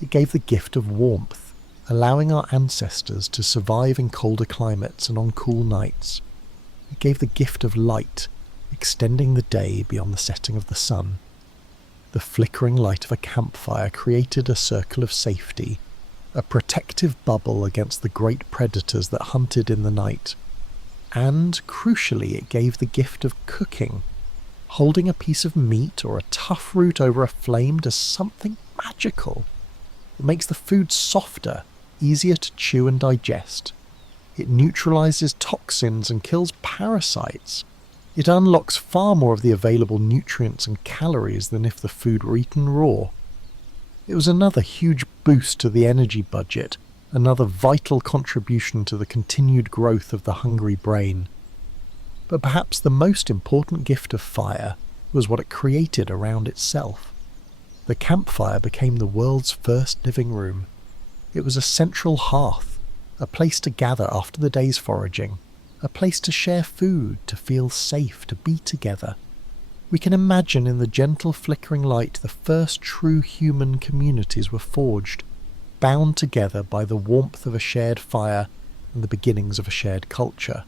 It gave the gift of warmth, allowing our ancestors to survive in colder climates and on cool nights. It gave the gift of light, extending the day beyond the setting of the sun. The flickering light of a campfire created a circle of safety, a protective bubble against the great predators that hunted in the night. And, crucially, it gave the gift of cooking. Holding a piece of meat or a tough root over a flame does something magical. It makes the food softer, easier to chew and digest. It neutralizes toxins and kills parasites. It unlocks far more of the available nutrients and calories than if the food were eaten raw. It was another huge boost to the energy budget, another vital contribution to the continued growth of the hungry brain. But perhaps the most important gift of fire was what it created around itself. The campfire became the world's first living room. It was a central hearth, a place to gather after the day's foraging, a place to share food, to feel safe, to be together. We can imagine in the gentle flickering light the first true human communities were forged, bound together by the warmth of a shared fire and the beginnings of a shared culture.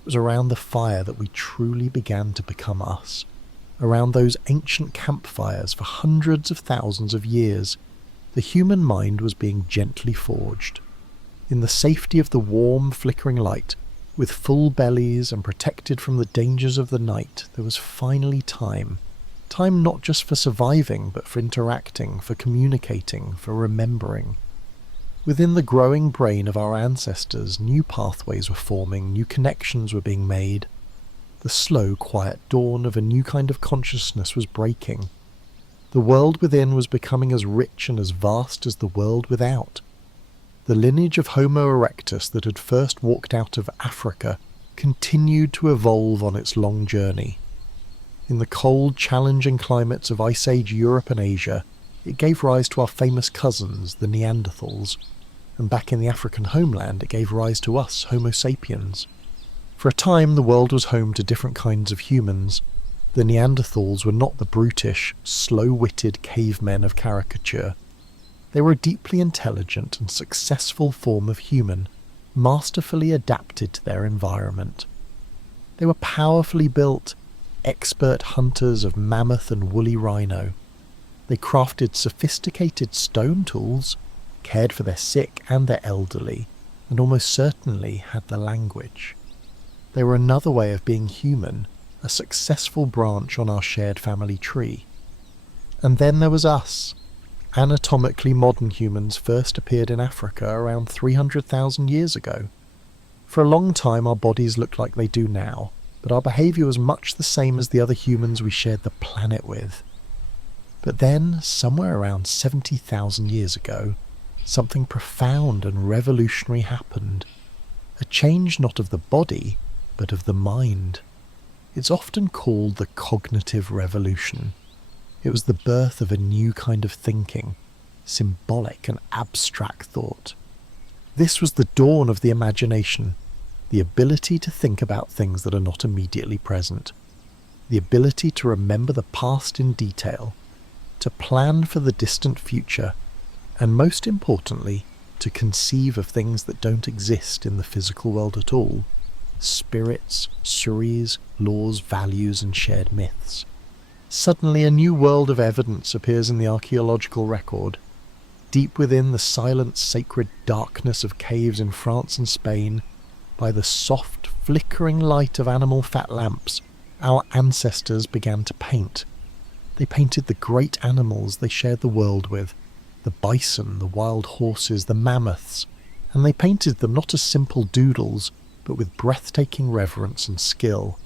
It was around the fire that we truly began to become us. Around those ancient campfires for hundreds of thousands of years, the human mind was being gently forged. In the safety of the warm, flickering light, with full bellies and protected from the dangers of the night, there was finally time. Time not just for surviving, but for interacting, for communicating, for remembering. Within the growing brain of our ancestors, new pathways were forming, new connections were being made. The slow, quiet dawn of a new kind of consciousness was breaking. The world within was becoming as rich and as vast as the world without. The lineage of Homo erectus that had first walked out of Africa continued to evolve on its long journey. In the cold, challenging climates of Ice Age Europe and Asia, it gave rise to our famous cousins, the Neanderthals, and back in the African homeland it gave rise to us, Homo sapiens. For a time the world was home to different kinds of humans. The Neanderthals were not the brutish, slow-witted cavemen of caricature. They were a deeply intelligent and successful form of human, masterfully adapted to their environment. They were powerfully built, expert hunters of mammoth and woolly rhino. They crafted sophisticated stone tools, cared for their sick and their elderly, and almost certainly had the language. They were another way of being human, a successful branch on our shared family tree. And then there was us. Anatomically modern humans first appeared in Africa around 300,000 years ago. For a long time our bodies looked like they do now, but our behaviour was much the same as the other humans we shared the planet with. But then, somewhere around 70,000 years ago, something profound and revolutionary happened. A change not of the body, but of the mind. It's often called the cognitive revolution. It was the birth of a new kind of thinking, symbolic and abstract thought. This was the dawn of the imagination, the ability to think about things that are not immediately present, the ability to remember the past in detail, to plan for the distant future, and most importantly, to conceive of things that don't exist in the physical world at all. Spirits, suris, laws, values, and shared myths. Suddenly a new world of evidence appears in the archaeological record. Deep within the silent, sacred darkness of caves in France and Spain, by the soft, flickering light of animal fat lamps, our ancestors began to paint. They painted the great animals they shared the world with, the bison, the wild horses, the mammoths, and they painted them not as simple doodles, but with breathtaking reverence and skill.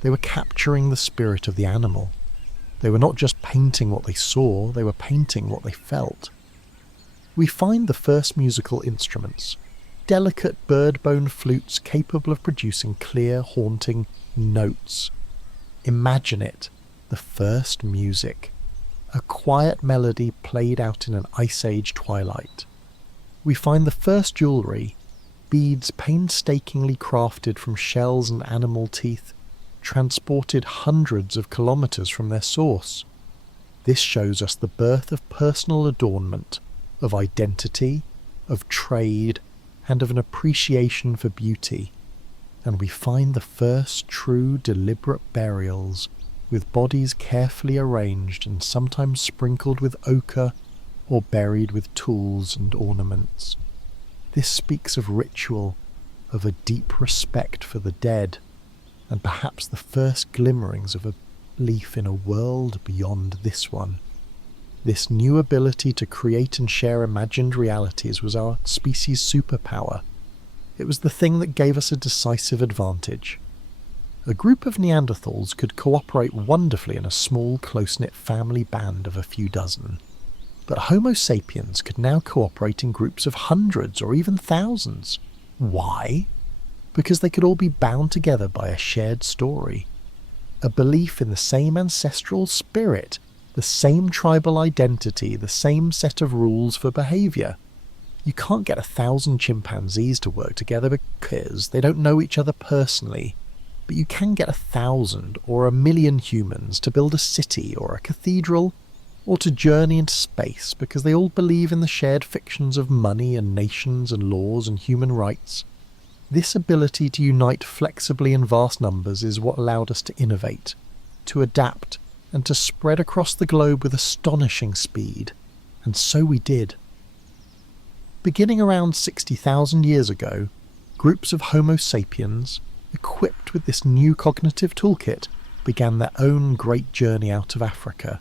They were capturing the spirit of the animal. They were not just painting what they saw, they were painting what they felt. We find the first musical instruments, delicate bird-bone flutes capable of producing clear, haunting notes. Imagine it, the first music, a quiet melody played out in an Ice Age twilight. We find the first jewellery, beads painstakingly crafted from shells and animal teeth, transported hundreds of kilometres from their source. This shows us the birth of personal adornment, of identity, of trade, and of an appreciation for beauty. And we find the first true deliberate burials, with bodies carefully arranged and sometimes sprinkled with ochre or buried with tools and ornaments. This speaks of ritual, of a deep respect for the dead, and perhaps the first glimmerings of a belief in a world beyond this one. This new ability to create and share imagined realities was our species' superpower. It was the thing that gave us a decisive advantage. A group of Neanderthals could cooperate wonderfully in a small, close-knit family band of a few dozen. But Homo sapiens could now cooperate in groups of hundreds or even thousands. Why? Because they could all be bound together by a shared story. A belief in the same ancestral spirit, the same tribal identity, the same set of rules for behaviour. You can't get 1,000 chimpanzees to work together because they don't know each other personally. But you can get 1,000 or 1,000,000 humans to build a city or a cathedral, or to journey into space because they all believe in the shared fictions of money and nations and laws and human rights. This ability to unite flexibly in vast numbers is what allowed us to innovate, to adapt, and to spread across the globe with astonishing speed. And so we did. Beginning around 60,000 years ago, groups of Homo sapiens, equipped with this new cognitive toolkit, began their own great journey out of Africa.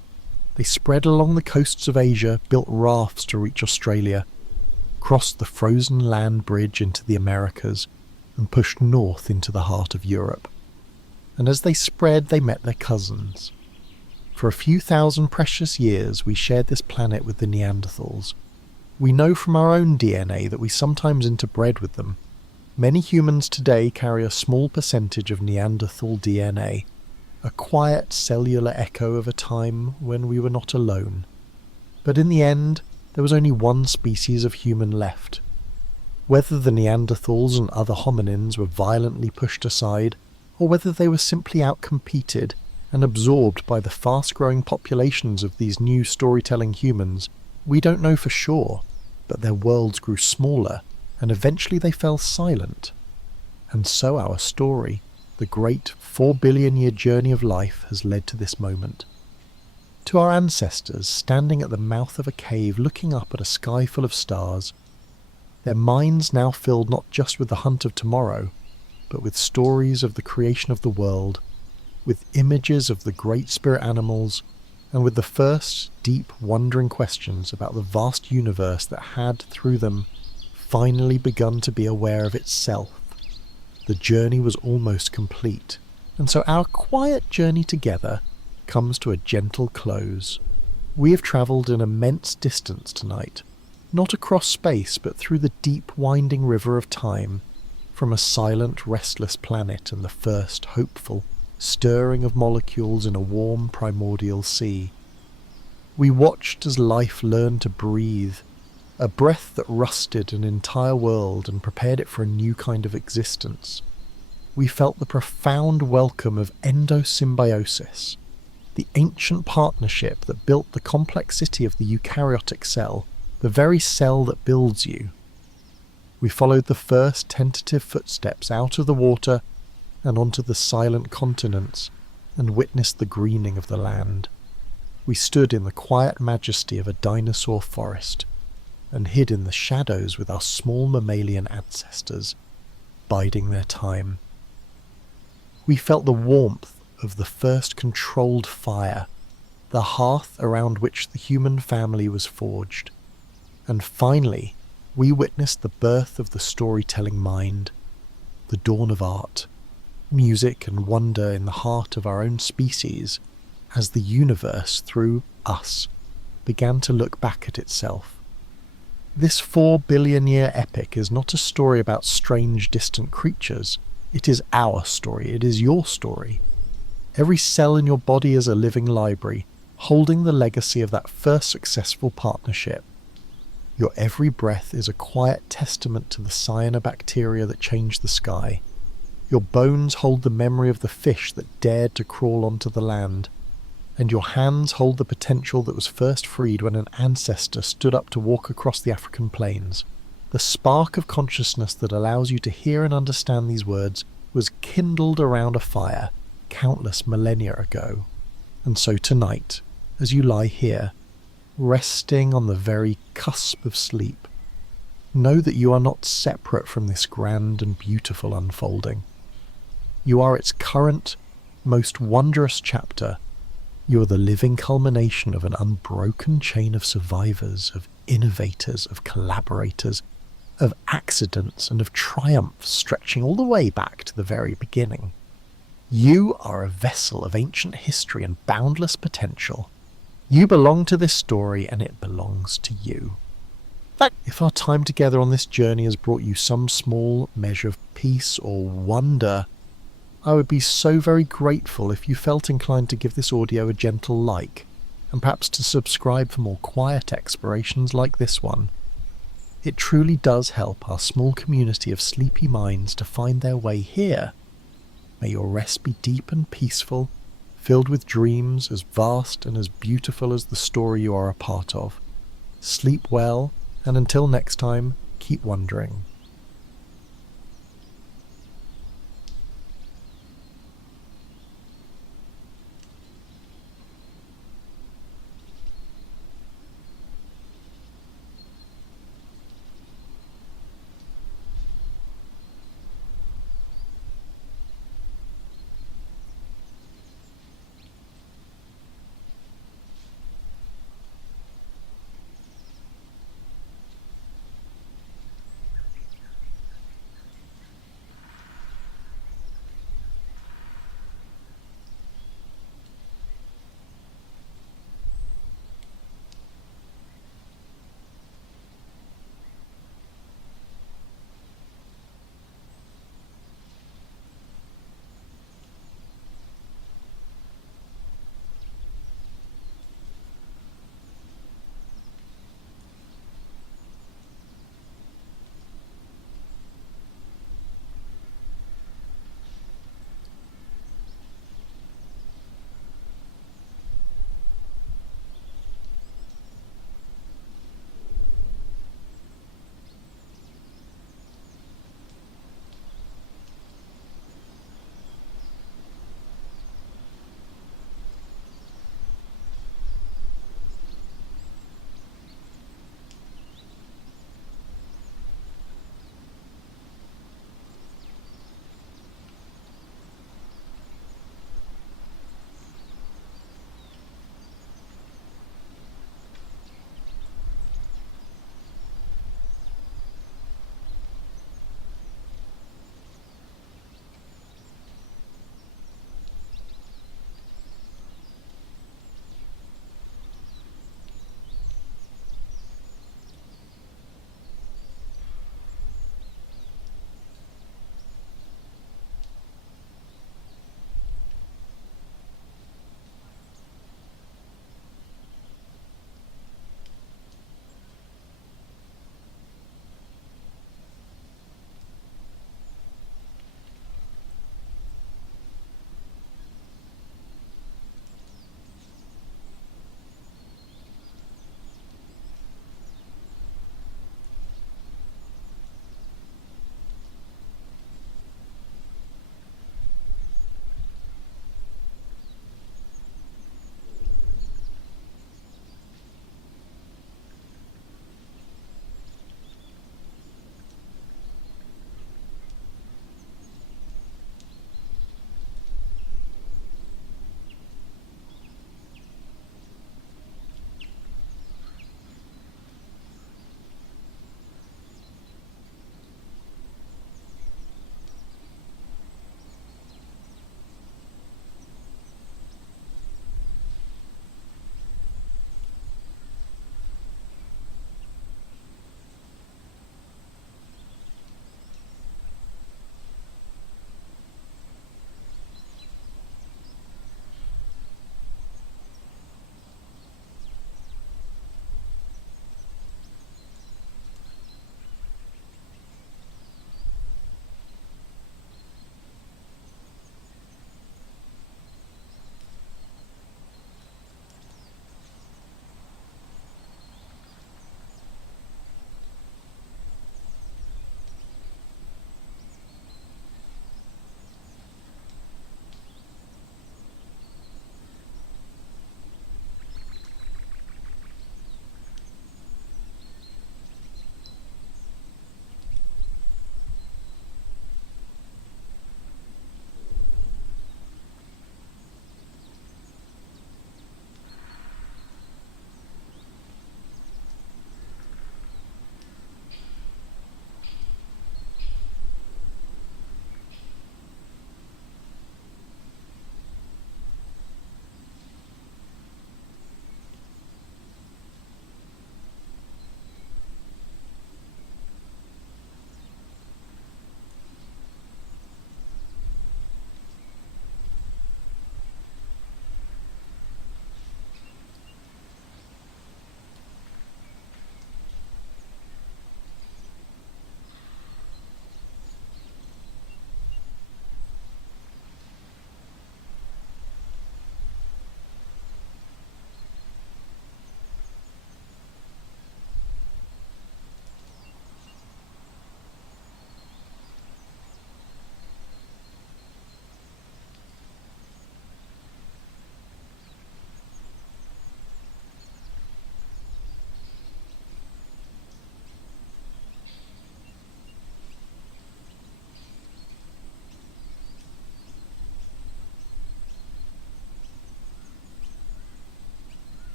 They spread along the coasts of Asia, built rafts to reach Australia, crossed the frozen land bridge into the Americas, and pushed north into the heart of Europe. And as they spread, they met their cousins. For a few thousand precious years, we shared this planet with the Neanderthals. We know from our own DNA that we sometimes interbred with them. Many humans today carry a small percentage of Neanderthal DNA, a quiet cellular echo of a time when we were not alone. But in the end, there was only one species of human left. Whether the Neanderthals and other hominins were violently pushed aside, or whether they were simply outcompeted and absorbed by the fast-growing populations of these new storytelling humans, we don't know for sure, but their worlds grew smaller, and eventually they fell silent. And so our story, the great 4-billion-year journey of life, has led to this moment. To our ancestors, standing at the mouth of a cave looking up at a sky full of stars, their minds now filled not just with the hunt of tomorrow, but with stories of the creation of the world, with images of the great spirit animals, and with the first deep, wondering questions about the vast universe that had, through them, finally begun to be aware of itself. The journey was almost complete, and so our quiet journey together comes to a gentle close. We have travelled an immense distance tonight, not across space but through the deep winding river of time, from a silent, restless planet and the first hopeful stirring of molecules in a warm primordial sea. We watched as life learned to breathe, a breath that rusted an entire world and prepared it for a new kind of existence. We felt the profound welcome of endosymbiosis, the ancient partnership that built the complexity of the eukaryotic cell, the very cell that builds you. We followed the first tentative footsteps out of the water and onto the silent continents, and witnessed the greening of the land. We stood in the quiet majesty of a dinosaur forest, and hid in the shadows with our small mammalian ancestors, biding their time. We felt the warmth of the first controlled fire, the hearth around which the human family was forged. And finally, we witnessed the birth of the storytelling mind, the dawn of art, music and wonder in the heart of our own species, as the universe, through us, began to look back at itself. This 4-billion-year epic is not a story about strange, distant creatures. It is our story. It is your story. Every cell in your body is a living library, holding the legacy of that first successful partnership. Your every breath is a quiet testament to the cyanobacteria that changed the sky. Your bones hold the memory of the fish that dared to crawl onto the land, and your hands hold the potential that was first freed when an ancestor stood up to walk across the African plains. The spark of consciousness that allows you to hear and understand these words was kindled around a fire countless millennia ago. And so tonight, as you lie here, resting on the very cusp of sleep, know that you are not separate from this grand and beautiful unfolding. You are its current, most wondrous chapter. You are the living culmination of an unbroken chain of survivors, of innovators, of collaborators, of accidents and of triumphs stretching all the way back to the very beginning. You are a vessel of ancient history and boundless potential. You belong to this story and it belongs to you. If our time together on this journey has brought you some small measure of peace or wonder, I would be so very grateful if you felt inclined to give this audio a gentle like, and perhaps to subscribe for more quiet explorations like this one. It truly does help our small community of sleepy minds to find their way here. May your rest be deep and peaceful, filled with dreams as vast and as beautiful as the story you are a part of. Sleep well, and until next time, keep wondering.